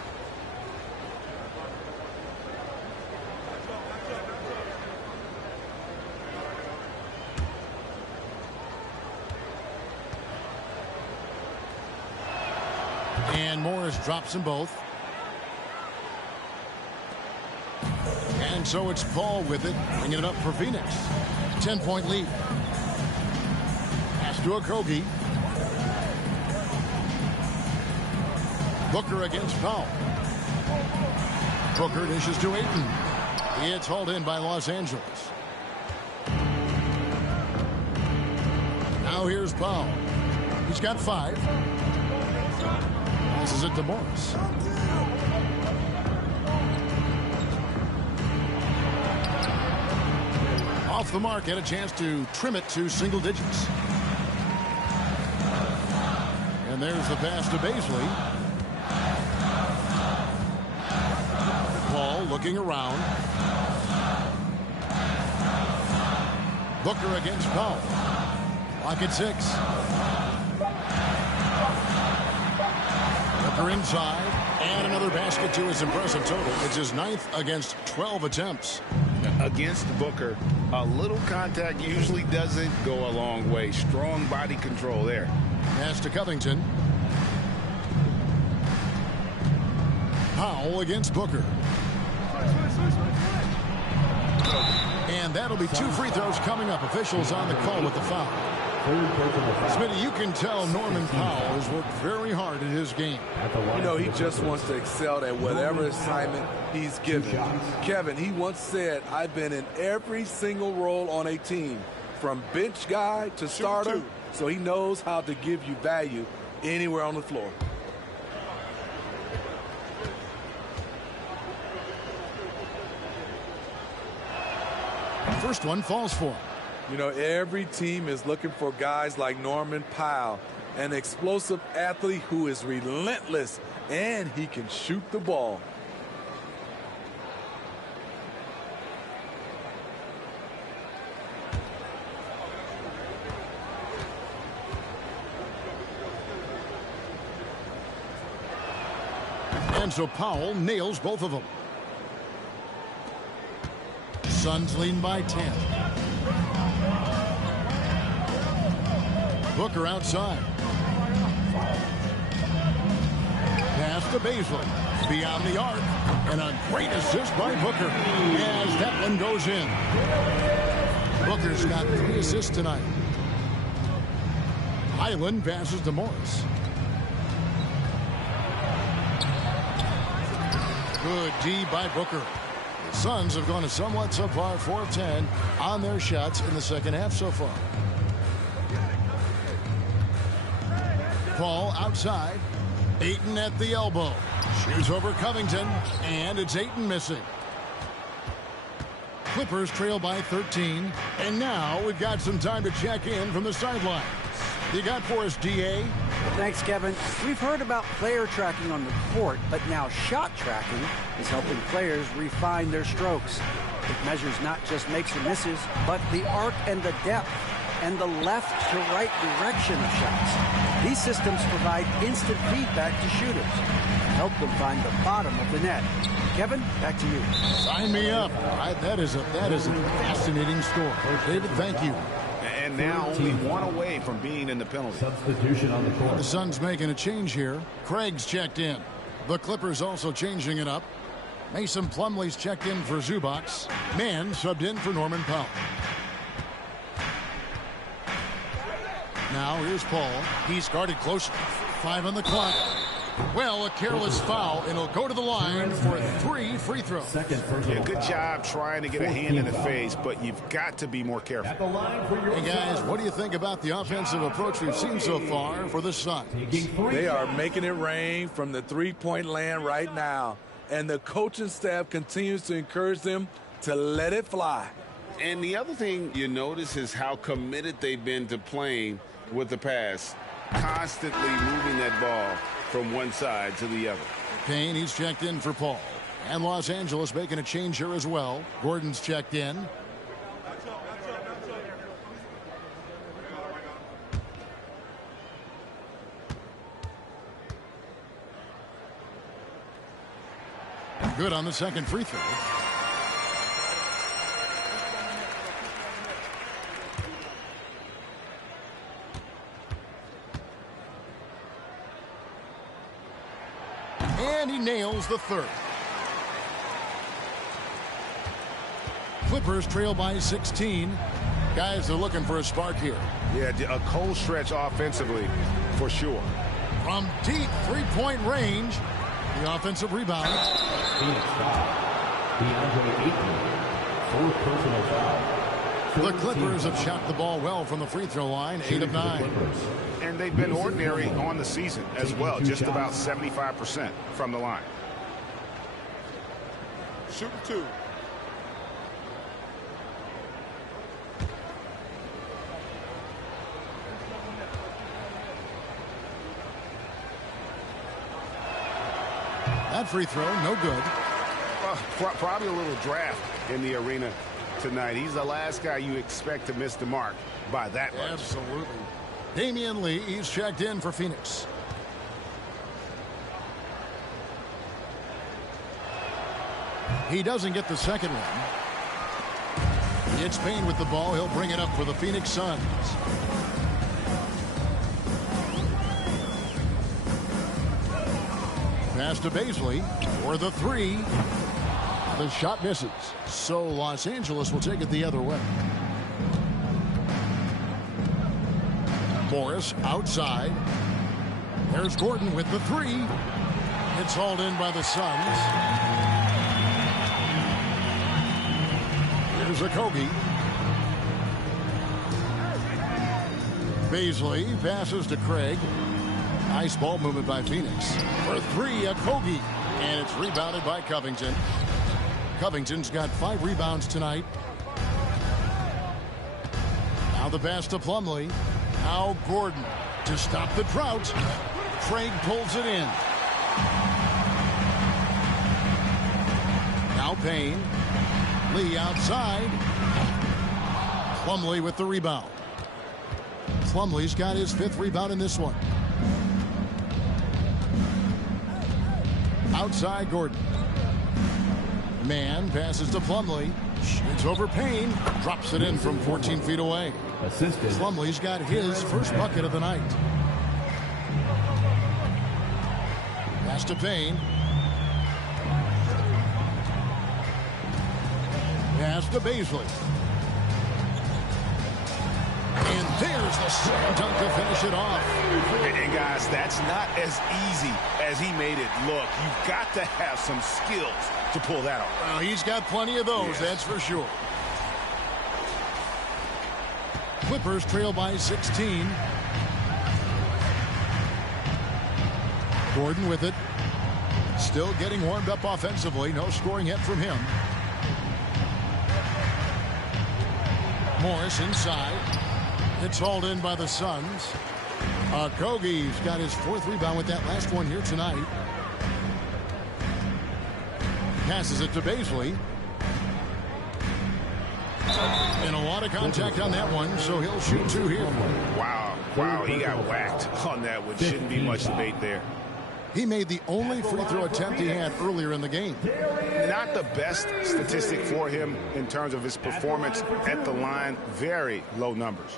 And Morris drops them both. And so it's Paul with it, bringing it up for Phoenix. 10-point lead. Pass to KAWHI. Booker against Powell. Booker dishes to Ayton. It's hauled in by Los Angeles. Now here's Powell. He's got 5. Passes it to Morris. Off the mark, had a chance to trim it to single digits. And there's the pass to Baisley. Paul looking around. Booker against Powell. Lock at 6. Booker inside. And another basket to his impressive total. It's his 9th against 12 attempts. Against Booker, a little contact usually doesn't go a long way. Strong body control there. Pass to Covington. Powell against Booker. And that'll be 2 free throws coming up. Officials on the call with the foul. Smitty, you can tell Norman Powell has worked very hard at his game. You know, he just wants to excel at whatever assignment he's given. Kevin, he once said, I've been in every single role on a team, from bench guy to starter, so he knows how to give you value anywhere on the floor. First one falls for him. You know, every team is looking for guys like Norman Powell, an explosive athlete who is relentless, and he can shoot the ball. And so Powell nails both of them. Suns lead by 10. Booker outside. Pass to Baisley. Beyond the arc. And a great assist by Booker as that one goes in. Booker's got 3 assists tonight. Highland passes to Morris. Good D by Booker. The Suns have gone a somewhat subpar 4 of 10 on their shots in the second half so far. Paul outside. Ayton at the elbow. Shoots over Covington. And it's Ayton missing. Clippers trail by 13. And now we've got some time to check in from the sidelines. You got for us, D.A.? Thanks, Kevin. We've heard about player tracking on the court, but now shot tracking is helping players refine their strokes. It measures not just makes and misses, but the arc and the depth and the left to right direction of shots. These systems provide instant feedback to shooters and help them find the bottom of the net. Kevin, back to you. Sign me up. That is a fascinating score. David, thank you. And now only 1 away from being in the penalty. Substitution on the court. The Suns making a change here. Craig's checked in. The Clippers also changing it up. Mason Plumlee's checked in for Zubac. Mann subbed in for Norman Powell. Now here's Paul. He's guarded closely. 5 on the clock. Well, a careless foul, and he'll go to the line for 3 free throws. Yeah, good job trying to get a hand in the face, but you've got to be more careful. Hey, guys, what do you think about the offensive approach we've seen so far for the Suns? They are making it rain from the three-point land right now, and the coaching staff continues to encourage them to let it fly. And the other thing you notice is how committed they've been to playing with the pass, constantly moving that ball from one side to the other. Payne, he's checked in for Paul. And Los Angeles making a change here as well. Gordon's checked in. Good on the second free throw. And he nails the third. Clippers trail by 16. Guys are looking for a spark here. Yeah, a cold stretch offensively for sure. From deep three-point range, the offensive rebound. Phoenix foul. DeAndre Ayton, 4th personal foul. The Clippers have shot the ball well from the free throw line, 8 of 9. And they've been ordinary on the season as well, just about 75% from the line. Shooting 2. That free throw, no good. Probably a little draft in the arena tonight. He's the last guy you expect to miss the mark by that much. Absolutely. Damian Lee, he's checked in for Phoenix. He doesn't get the second one. It's Payne with the ball. He'll bring it up for the Phoenix Suns. Pass to Baisley for the 3. The shot misses. So Los Angeles will take it the other way. Morris outside. There's Gordon with the 3. It's hauled in by the Suns. Here's a KAWHI. Baisley passes to Craig. Nice ball movement by Phoenix. For 3, a KAWHI. And it's rebounded by Covington. Covington's got 5 rebounds tonight. Now the pass to Plumlee. Now Gordon to stop the drought. Craig pulls it in. Now Payne. Lee outside. Plumlee with the rebound. Plumlee's got his 5th rebound in this one. Outside Gordon. Man passes to Plumlee. Shoots over Payne. Drops it in from 14 feet away. Assisted. Plumlee's got his first bucket of the night. Pass to Payne. Pass to Baisley. And there's the slam dunk to finish it off. And guys, that's not as easy as he made it look. You've got to have some skills to pull that off. Well, he's got plenty of those, Yes. that's for sure. Clippers trail by 16. Gordon with it. Still getting warmed up offensively. No scoring yet from him. Morris inside. It's hauled in by the Suns. KAWHI's got his 4th rebound with that last one here tonight. Passes it to Baisley. And a lot of contact on that one, so he'll shoot 2 here. Wow, he got whacked on that one. Shouldn't be much debate there. He made the only free throw attempt he had earlier in the game. Not the best statistic for him in terms of his performance at the line. Very low numbers.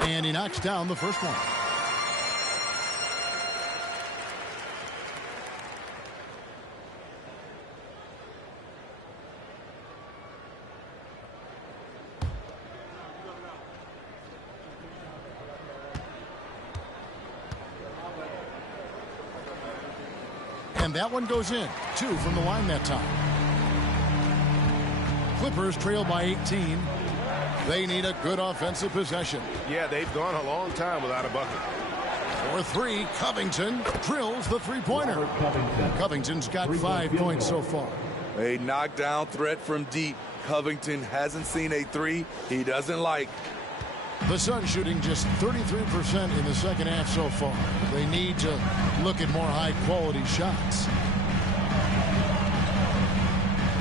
And he knocks down the first one. And that one goes in. 2 from the line that time. Clippers trail by 18. They need a good offensive possession. Yeah, they've gone a long time without a bucket. For 3, Covington drills the 3-pointer. Covington's got 5 points so far. A knockdown threat from deep. Covington hasn't seen a 3 he doesn't like. The Suns shooting just 33% in the second half so far. They need to look at more high-quality shots.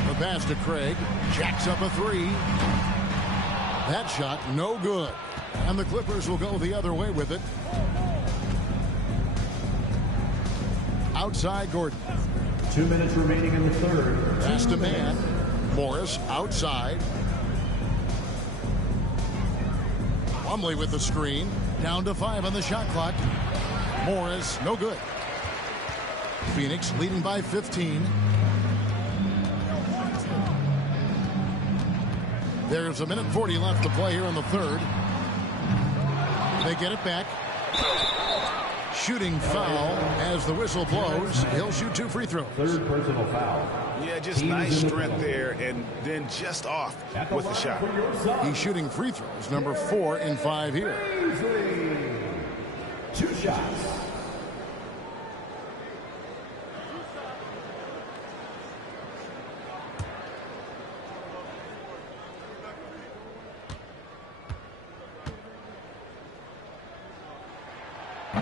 The pass to Craig. Jacks up a 3. That shot, no good. And the Clippers will go the other way with it. Outside Gordon. 2 minutes remaining in the third. Pass to Man. Morris outside. Plumlee with the screen. Down to 5 on the shot clock. Morris, no good. Phoenix leading by 15. There's 1:40 left to play here in the third. They get it back. Shooting foul as the whistle blows. He'll shoot 2 free throws. Third personal foul. Yeah, just nice strength there, and then just off with the shot. He's shooting free throws, number 4 in 5 here. 2 shots.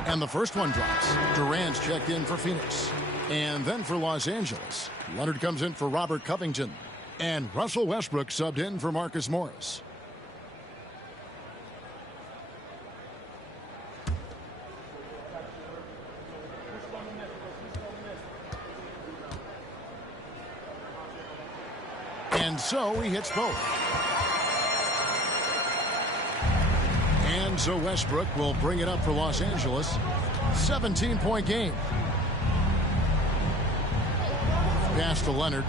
And the first one drops. Durant's checked in for Phoenix. And then for Los Angeles, Leonard comes in for Robert Covington. And Russell Westbrook subbed in for Marcus Morris. And so he hits both. And so Westbrook will bring it up for Los Angeles. 17-point game. Pass to Leonard.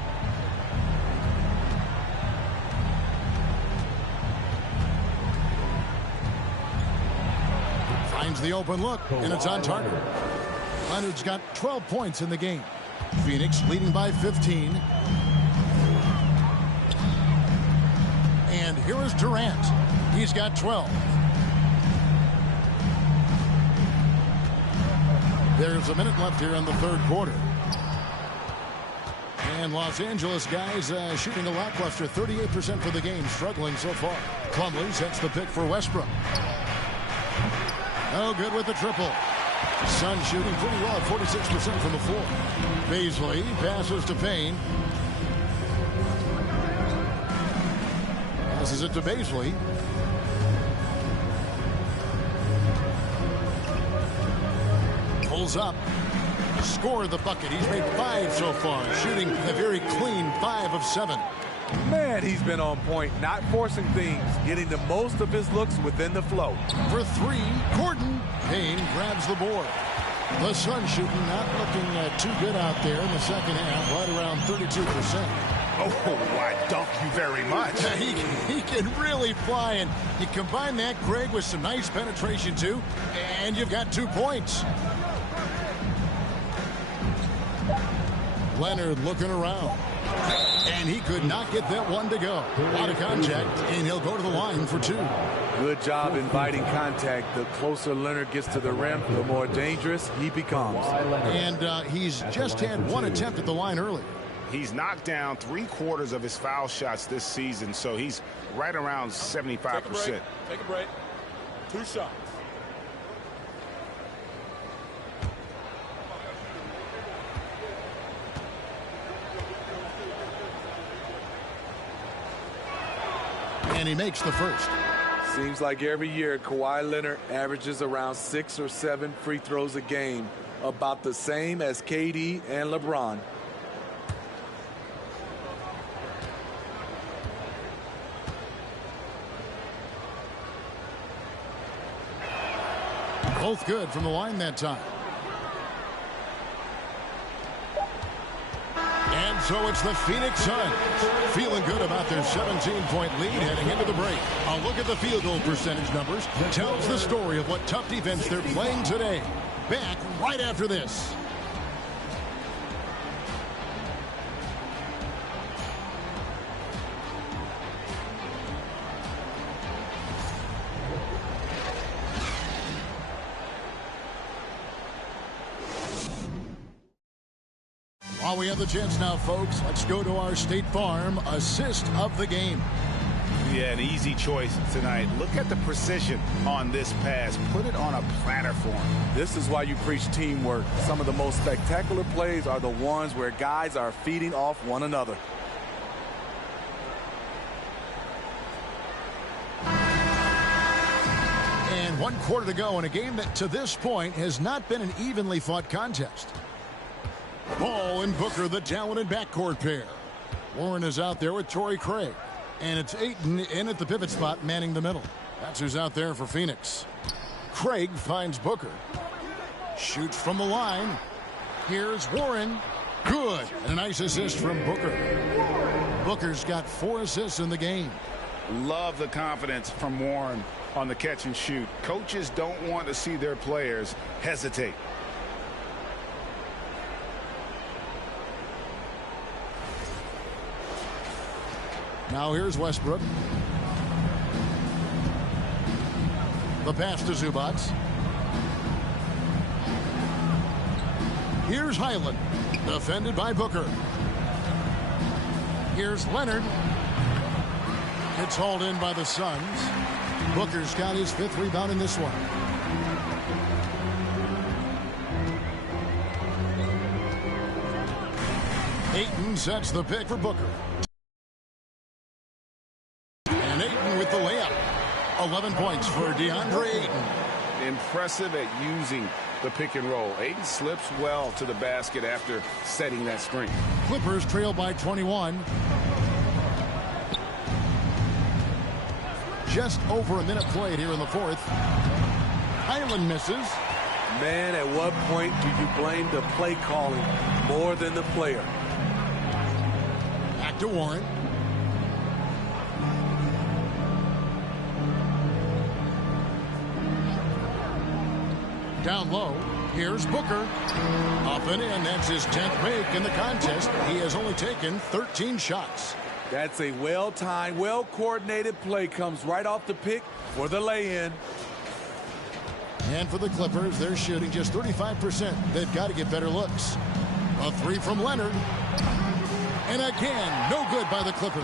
Finds the open look, and it's on target. Leonard's got 12 points in the game. Phoenix leading by 15. And here is Durant. He's got 12. There's a minute left here in the third quarter. And Los Angeles guys shooting a lackluster 38% for the game, struggling so far. Plumlee sets the pick for Westbrook. Oh, good with the triple. SUNS shooting pretty well, 46% from the floor. Beasley passes to Payne. Passes it to Beasley. Pulls up. Scored the bucket. He's made 5 so far, shooting a very clean 5 of 7. Man, he's been on point, not forcing things, getting the most of his looks within the flow. For 3, Gordon. Payne grabs the board. The SUNS shooting not looking too good out there in the second half, right around 32%. Oh, why, thank you very much. He can really fly, and you combine that, Greg, with some nice penetration, too, and you've got 2 points. Leonard looking around. And he could not get that one to go. A lot of contact, and he'll go to the line for 2. Good job inviting contact. The closer Leonard gets to the rim, the more dangerous he becomes. And he's just had 1 attempt at the line earlier. He's knocked down 3/4 of his foul shots this season, so he's right around 75%. Take a break. 2 shots. And he makes the first. Seems like every year Kawhi Leonard averages around 6 or 7 free throws a game, about the same as KD and LeBron. Both good from the line that time. And so it's the Phoenix Suns feeling good about their 17-point lead heading into the break. A look at the field goal percentage numbers tells the story of what tough defense they're playing today. Back right after this. While we have the chance now, folks, let's go to our State Farm assist of the game. Yeah, an easy choice tonight. Look at the precision on this pass. Put it on a platter for him. This is why you preach teamwork. Some of the most spectacular plays are the ones where guys are feeding off one another. And 1 quarter to go in a game that to this point has not been an evenly fought contest. Ball and Booker, the talented backcourt pair. Warren is out there with Torrey Craig. And it's Ayton in at the pivot spot, manning the middle. That's who's out there for Phoenix. Craig finds Booker. Shoots from the line. Here's Warren. Good. And a nice assist from Booker. Booker's got 4 assists in the game. Love the confidence from Warren on the catch and shoot. Coaches don't want to see their players hesitate. Now here's Westbrook. The pass to Zubac. Here's Highland. Defended by Booker. Here's Leonard. It's hauled in by the Suns. Booker's got his 5th rebound in this one. Ayton sets the pick for Booker. And Ayton with the layup. 11 points for DeAndre Ayton. Impressive at using the pick and roll. Ayton slips well to the basket after setting that screen. Clippers trail by 21. Just over a minute played here in the 4th. Highland misses. Man, at what point do you blame the play calling more than the player? Back to Warren. Down low. Here's Booker. Up and in. That's his 10th make in the contest. He has only taken 13 shots. That's a well-timed, well-coordinated play. Comes right off the pick for the lay-in. And for the Clippers, they're shooting just 35%. They've got to get better looks. A 3 from Leonard. And again, no good by the Clippers.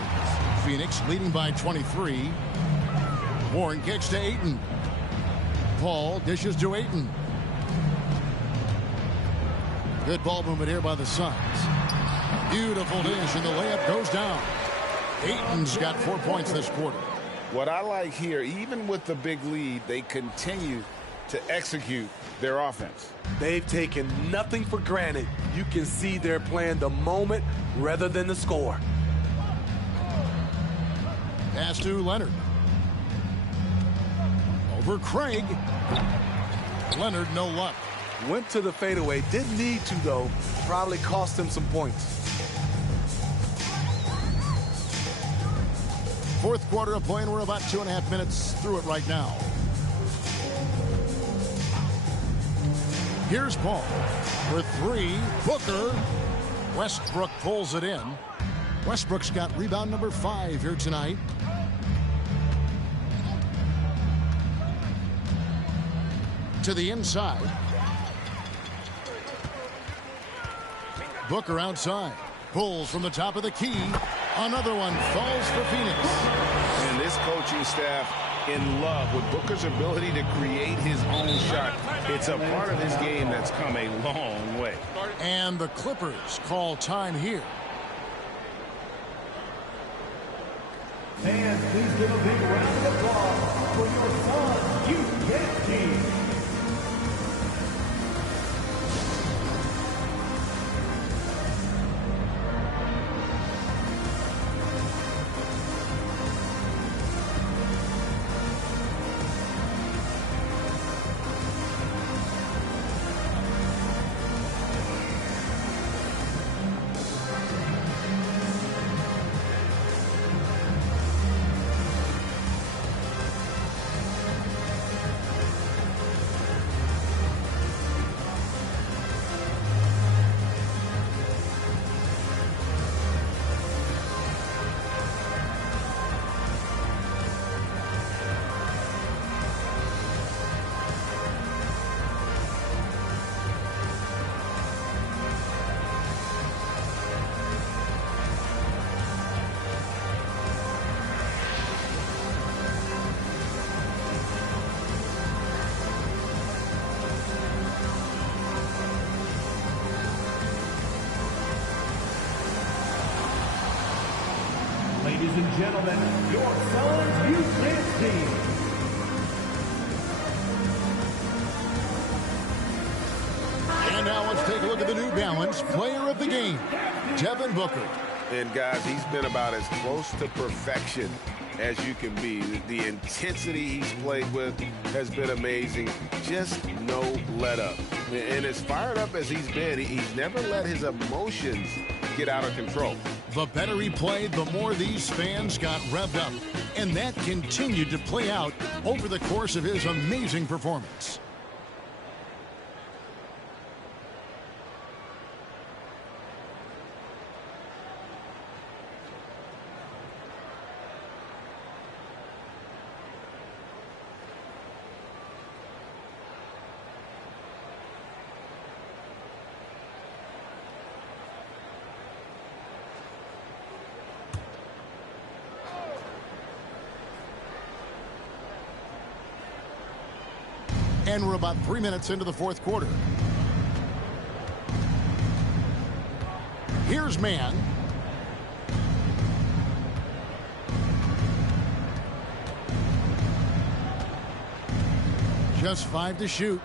Phoenix leading by 23. Warren kicks to Ayton. Paul dishes to Ayton. Good ball movement here by the Suns. Beautiful dish, and the layup goes down. Ayton's got 4 points this quarter. What I like here, even with the big lead, they continue to execute their offense. They've taken nothing for granted. You can see they're playing the moment rather than the score. Pass to Leonard. Over Craig. Leonard, no luck. Went to the fadeaway. Didn't need to, though. Probably cost him some points. 4th quarter of play, and we're about 2.5 minutes through it right now. Here's Paul for 3. Booker. Westbrook pulls it in. Westbrook's got rebound number 5 here tonight. To the inside. Booker outside. Pulls from the top of the key. Another one falls for Phoenix. And this coaching staff in love with Booker's ability to create his own shot. It's a part of his game that's come a long way. And the Clippers call time here. And please give a big round of applause for your SUNS youth team. Ladies and gentlemen, your SUNS youth dance team. And now let's take a look at the New Balance player of the game, Devin Booker. And guys, he's been about as close to perfection as you can be. The intensity he's played with has been amazing. Just no let up. And as fired up as he's been, he's never let his emotions get out of control. The better he played, the more these fans got revved up. And that continued to play out over the course of his amazing performance. And we're about 3 minutes into the fourth quarter. Here's man. Just 5 to shoot.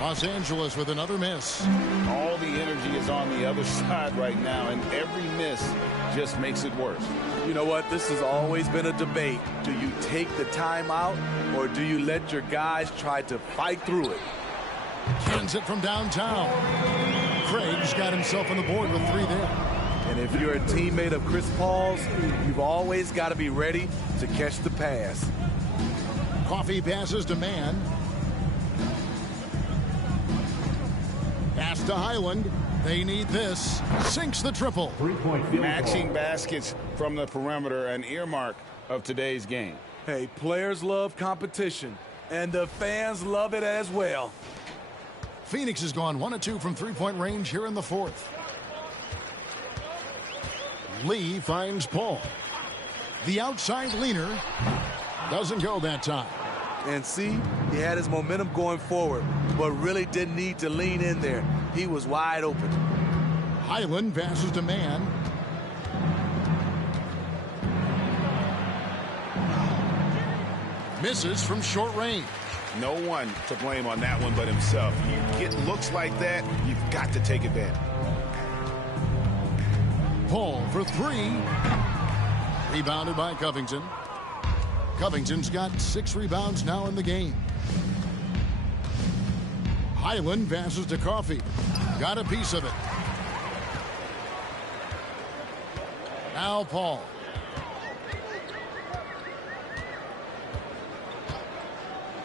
Los Angeles with another miss. All the energy is on the other side right now, and every miss just makes it worse. You know what? This has always been a debate. Do you take the timeout, or do you let your guys try to fight through it? Kins it from downtown. Craig's got himself on the board with 3 there. And if you're a teammate of Chris Paul's, you've always got to be ready to catch the pass. KAWHI passes to man. Pass to Highland. They need this. Sinks the triple. Matching baskets from the perimeter, an earmark of today's game. Hey, players love competition, and the fans love it as well. Phoenix has gone 1 of 2 from three-point range here in the fourth. Lee finds Paul. The outside leaner doesn't go that time. And see, he had his momentum going forward, but really didn't need to lean in there. He was wide open. Highland passes to man. Misses from short range. No one to blame on that one but himself. You get looks like that, you've got to take advantage. Paul for 3. Rebounded by Covington. Covington's got 6 rebounds now in the game. Highland passes to KAWHI. Got a piece of it. Now Paul.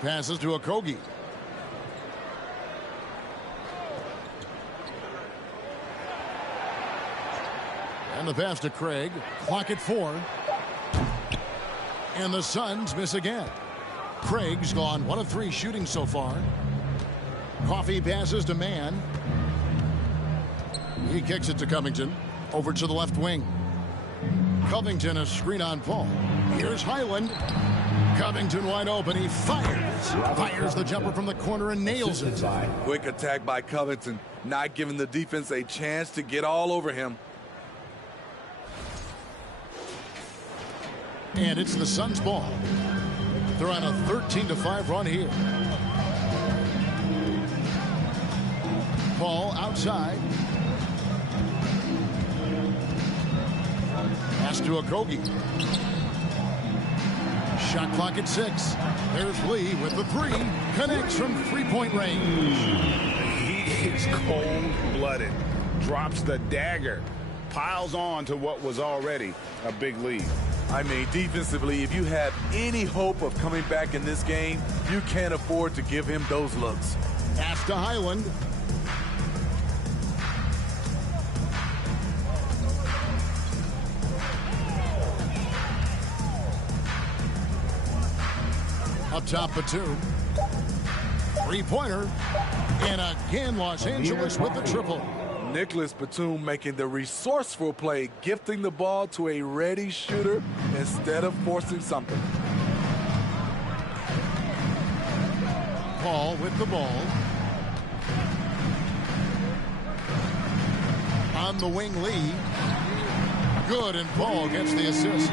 Passes to Okogie. And the pass to Craig. Clock at 4. And the Suns miss again. Craig's gone 1 of 3 shooting so far. KAWHI passes to man. He kicks it to Covington. Over to the left wing. Covington a screen on Paul. Here's Highland. Covington wide open. He fires. Fires the jumper from the corner and nails it. Quick attack by Covington, not giving the defense a chance to get all over him. And it's the Suns' ball. They're on a 13-5 run here. Paul outside. Pass to Okogie. Shot clock at 6. There's Lee with the 3. Connects from three-point range. He is cold-blooded. Drops the dagger. Piles on to what was already a big lead. I mean, defensively, if you have any hope of coming back in this game, you can't afford to give him those looks. Pass to Highland. Up top, Batum. Three-pointer. And again, Los Angeles with the triple. Nicholas Batum making the resourceful play, gifting the ball to a ready shooter instead of forcing something. Paul with the ball. On the wing, Lee. Good, and Paul gets the assist.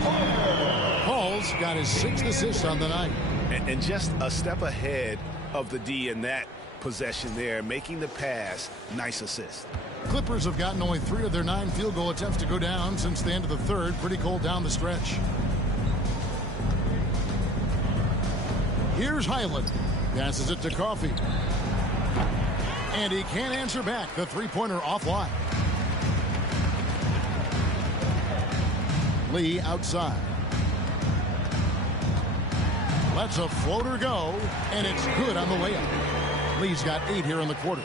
Paul's got his 6th assist on the night. And just a step ahead of the D in that possession there, making the pass. Nice assist. Clippers have gotten only 3 of their 9 field goal attempts to go down since the end of the third. Pretty cold down the stretch. Here's Highland. Passes it to KAWHI. And he can't answer back. The three-pointer offline. Lee outside. Lets a floater go, and it's good on the layup. Lee's got 8 here in the quarter.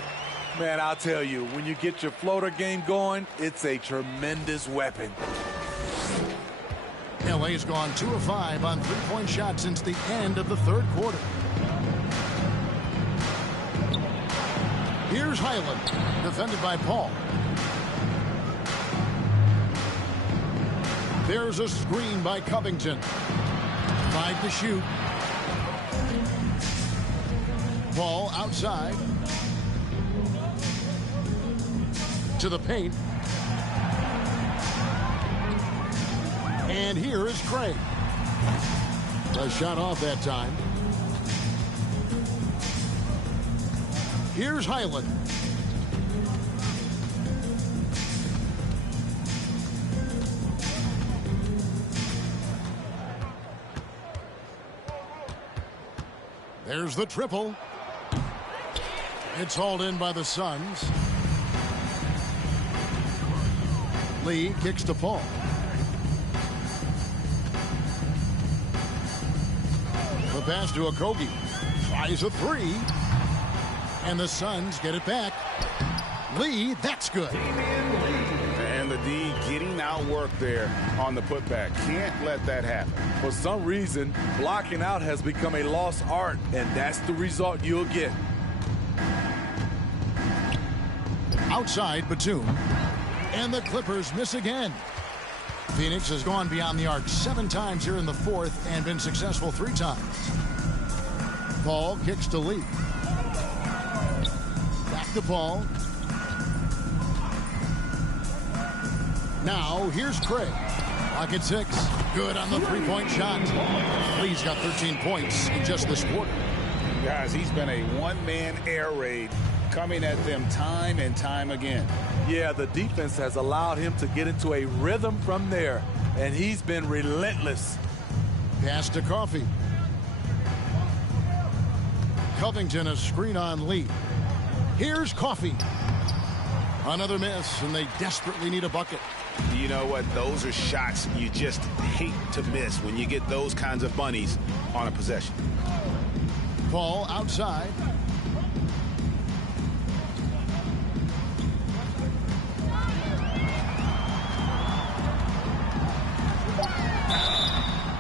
Man, I'll tell you, when you get your floater game going, it's a tremendous weapon. LA's gone 2 of 5 on three-point shots since the end of the third quarter. Here's Highland, defended by Paul. There's a screen by Covington. 5 to shoot. Paul outside. To the paint. And here is Craig. A shot off that time. Here's Highland. There's the triple. It's hauled in by the Suns. Lee kicks to Paul. The pass to Okogie. Tries a 3. And the Suns get it back. Lee, that's good. And the D getting outworked there on the putback. Can't let that happen. For some reason, blocking out has become a lost art, and that's the result you'll get. Outside Batum. And the Clippers miss again. Phoenix has gone beyond the arc 7 times here in the fourth and been successful 3 times. Paul kicks to Lee. Back to Paul. Now here's Craig. Pocket 6. Good on the three-point shot. Lee's got 13 points in just this quarter. Guys, he's been a one-man air raid coming at them time and time again. Yeah, the defense has allowed him to get into a rhythm from there, and he's been relentless. Pass to KAWHI. Covington, a screen on Lee. Here's KAWHI. Another miss, and they desperately need a bucket. You know what? Those are shots you just hate to miss when you get those kinds of bunnies on a possession. Paul outside.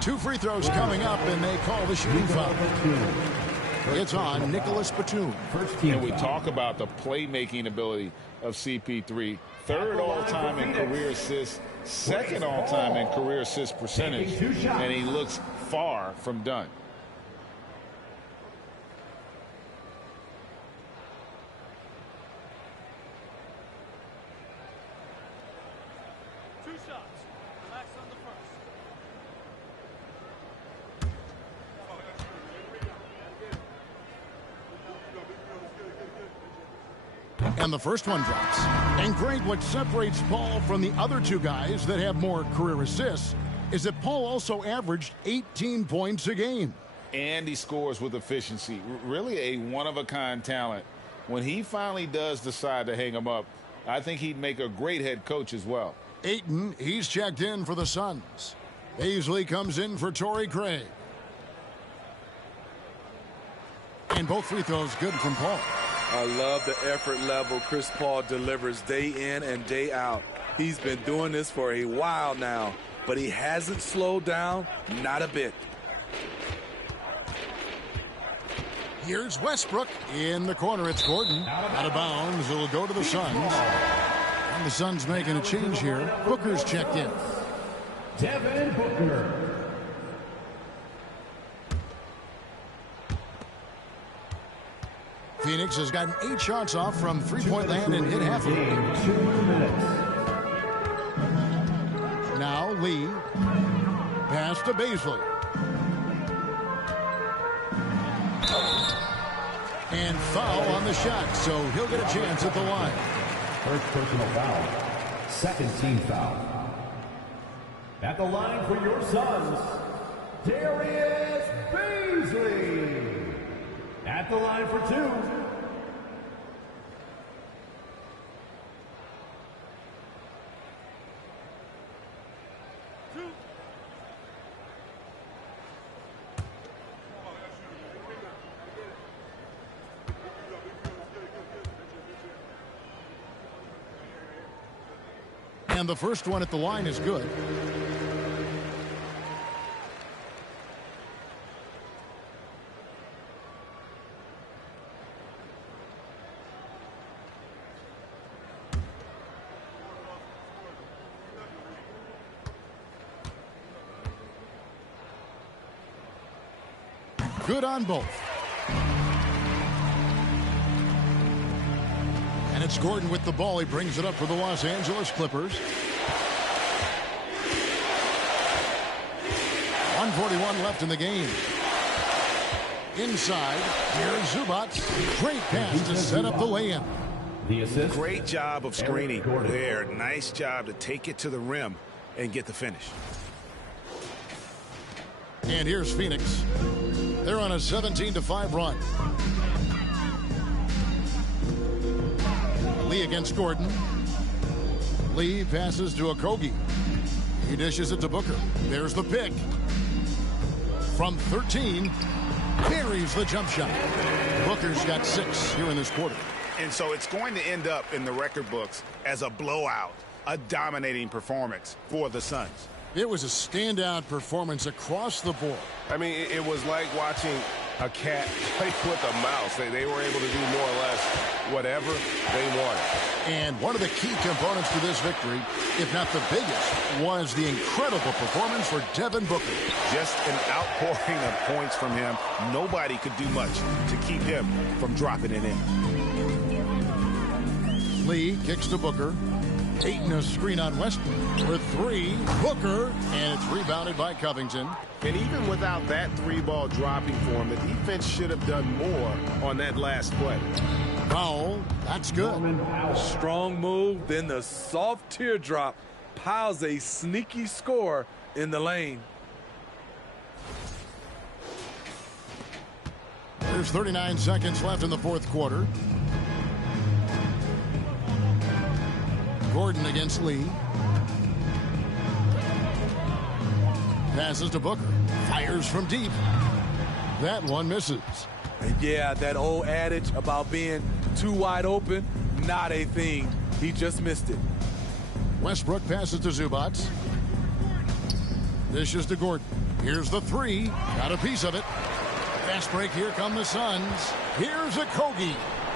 Two free throws coming up, and they call the shooting foul. It's on Nicholas Batum. And we talk about the playmaking ability of CP3. 3rd all-time in career assists, 2nd all-time in career assist percentage, and he looks far from done. And the first one drops. And Greg, what separates Paul from the other 2 guys that have more career assists is that Paul also averaged 18 points a game. And he scores with efficiency. Really a one-of-a-kind talent. When he finally does decide to hang him up, I think he'd make a great head coach as well. Ayton, he's checked in for the Suns. Paisley comes in for Torrey Craig. And both free throws good from Paul. I love the effort level Chris Paul delivers day in and day out. He's been doing this for a while now, but he hasn't slowed down, not a bit. Here's Westbrook. In the corner, it's Gordon. Out of bounds, it'll go to the Suns. And the Suns making a change here. Booker's checked in. Devin Booker. Phoenix has gotten 8 shots off from three-point land and hit half of it. 2 minutes. Now Lee. Pass to Paisley. And foul on the shot, so he'll get a chance at the line. First personal foul. Second team foul. At the line for your Suns, Darius Beasley. At the line for 2. And the first one at the line is good. Good on both. And it's Gordon with the ball. He brings it up for the Los Angeles Clippers. 1:41 left in the game. Inside, here's Zubac. Great pass to set up the lay-in. The assist. Great job of screening there. Nice job to take it to the rim and get the finish. And here's Phoenix. They're on a 17-5 run. Lee against Gordon. Lee passes to KAWHI. He dishes it to Booker. There's the pick. From 13, buries the jump shot. Booker's got 6 here in this quarter. And so it's going to end up in the record books as a blowout, a dominating performance for the Suns. It was a standout performance across the board. I mean, it was like watching a cat play with a mouse. They were able to do more or less whatever they wanted. And one of the key components to this victory, if not the biggest, was the incredible performance for Devin Booker. Just an outpouring of points from him. Nobody could do much to keep him from dropping it in. Lee kicks to Booker. Ayton a screen on Westbrook for 3. Booker, and it's rebounded by Covington. And even without that 3-ball dropping for him, the defense should have done more on that last play. Foul. That's good. Strong move, then the soft teardrop piles a sneaky score in the lane. There's 39 seconds left in the fourth quarter. Gordon against Lee. Passes to Booker. Fires from deep. That one misses. And yeah, that old adage about being too wide open, not a thing. He just missed it. Westbrook passes to Zubac. Dishes to Gordon. Here's the 3. Got a piece of it. Fast break. Here come the Suns. Here's a KAWHI.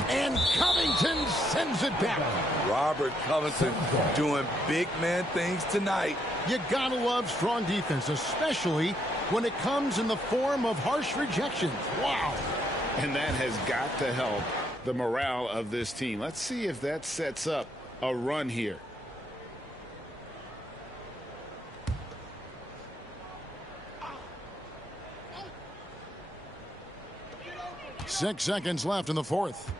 And Covington sends it back. Robert Covington doing big man things tonight. You gotta love strong defense, especially when it comes in the form of harsh rejections. Wow. And that has got to help the morale of this team. Let's see if that sets up a run here. Six seconds left in the fourth.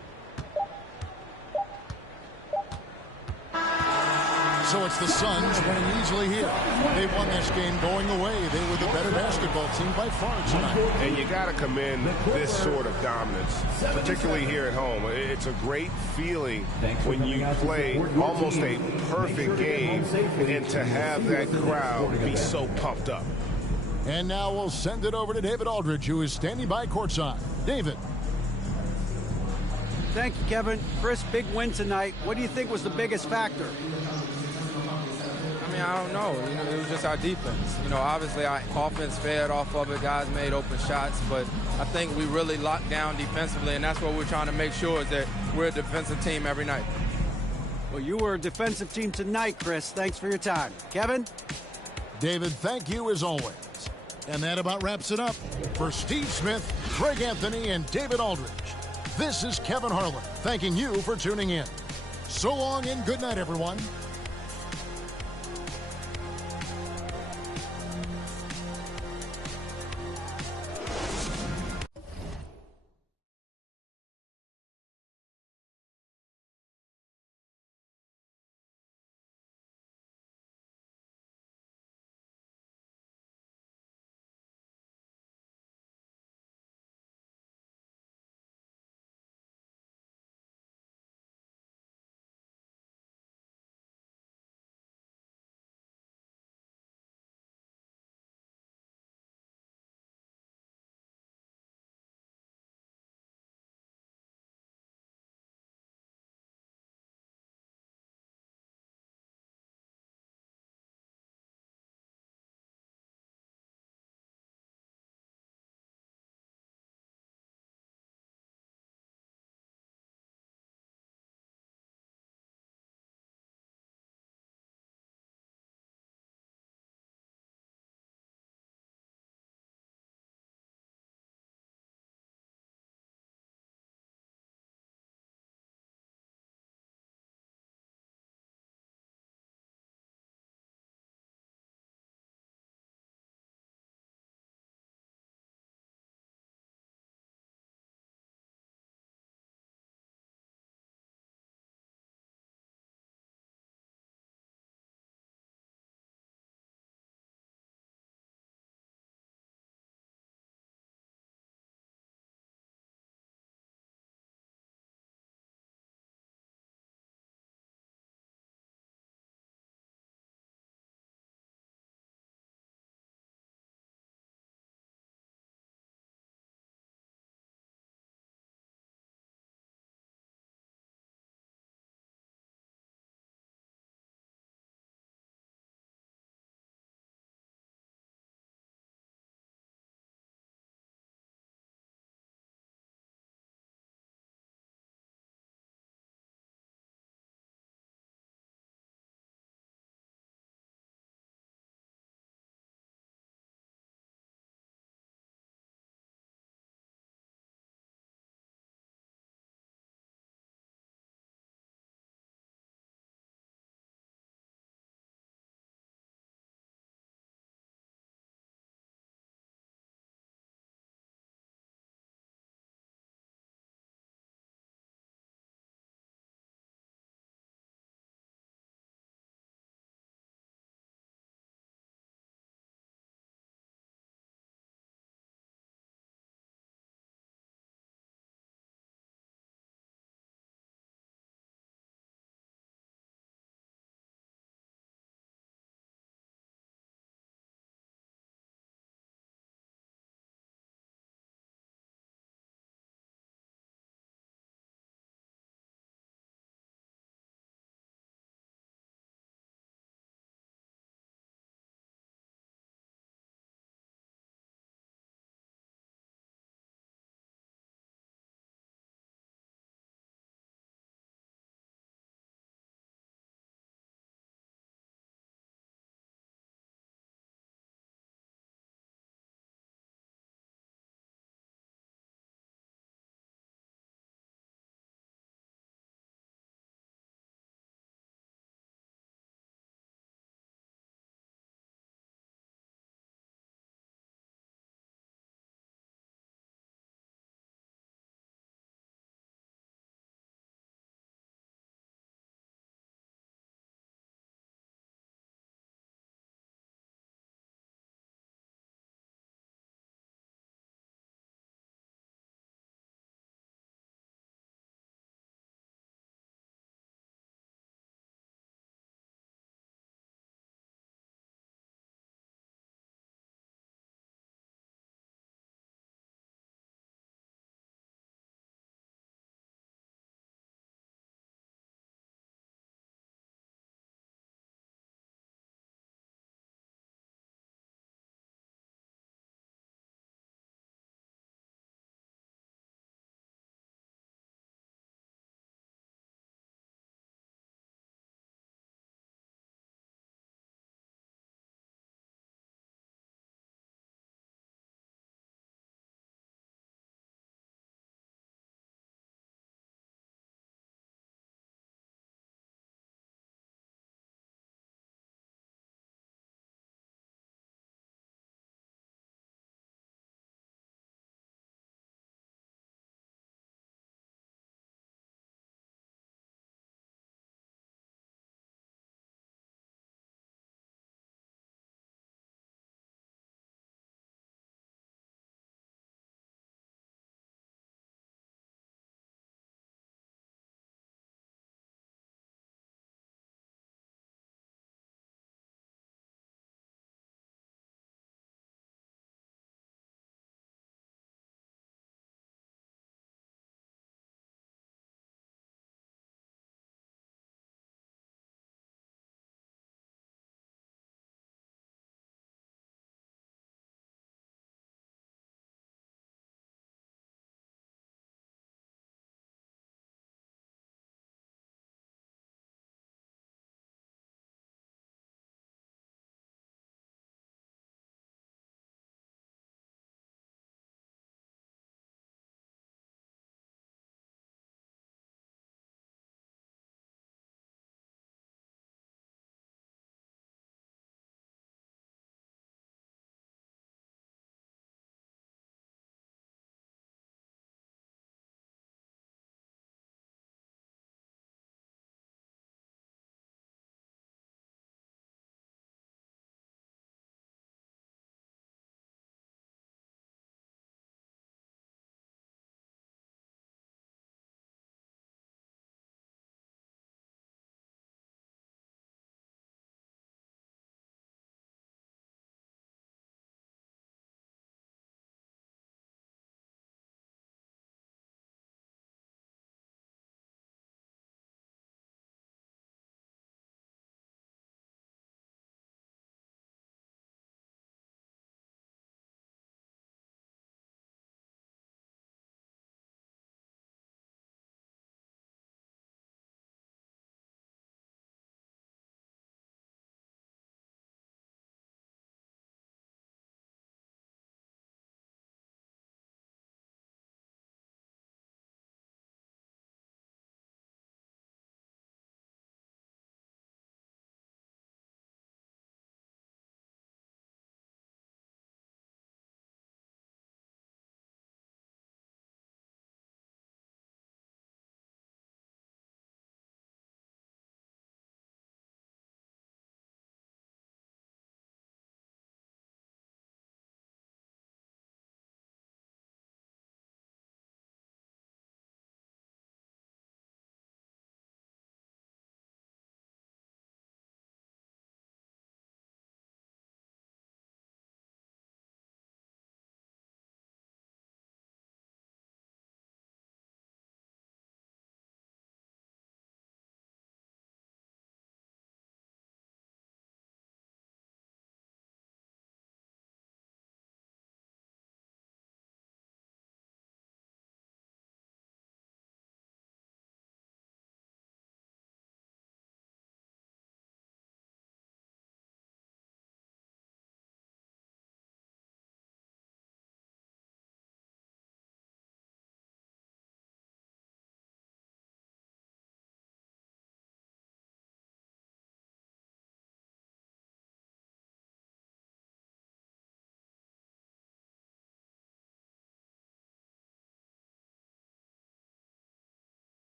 So it's the Suns winning easily here. They won this game going away. They were the better basketball team by far tonight. And you got to commend this sort of dominance, particularly here at home. It's a great feeling when you play almost a perfect game and to have that crowd be so pumped up. And now we'll send it over to David Aldridge, who is standing by courtside. David. Thank you, Kevin. Chris, big win tonight. What do you think was the biggest factor? I don't know. It was just our defense. Obviously our offense fed off of it. Guys made open shots, but I think we really locked down defensively, and that's what we're trying to make sure is that we're a defensive team every night. Well, you were a defensive team tonight, Chris. Thanks for your time. Kevin? David, thank you as always. And that about wraps it up. For Steve Smith, Greg Anthony, and David Aldridge, this is Kevin Harlan thanking you for tuning in. So long and good night, everyone.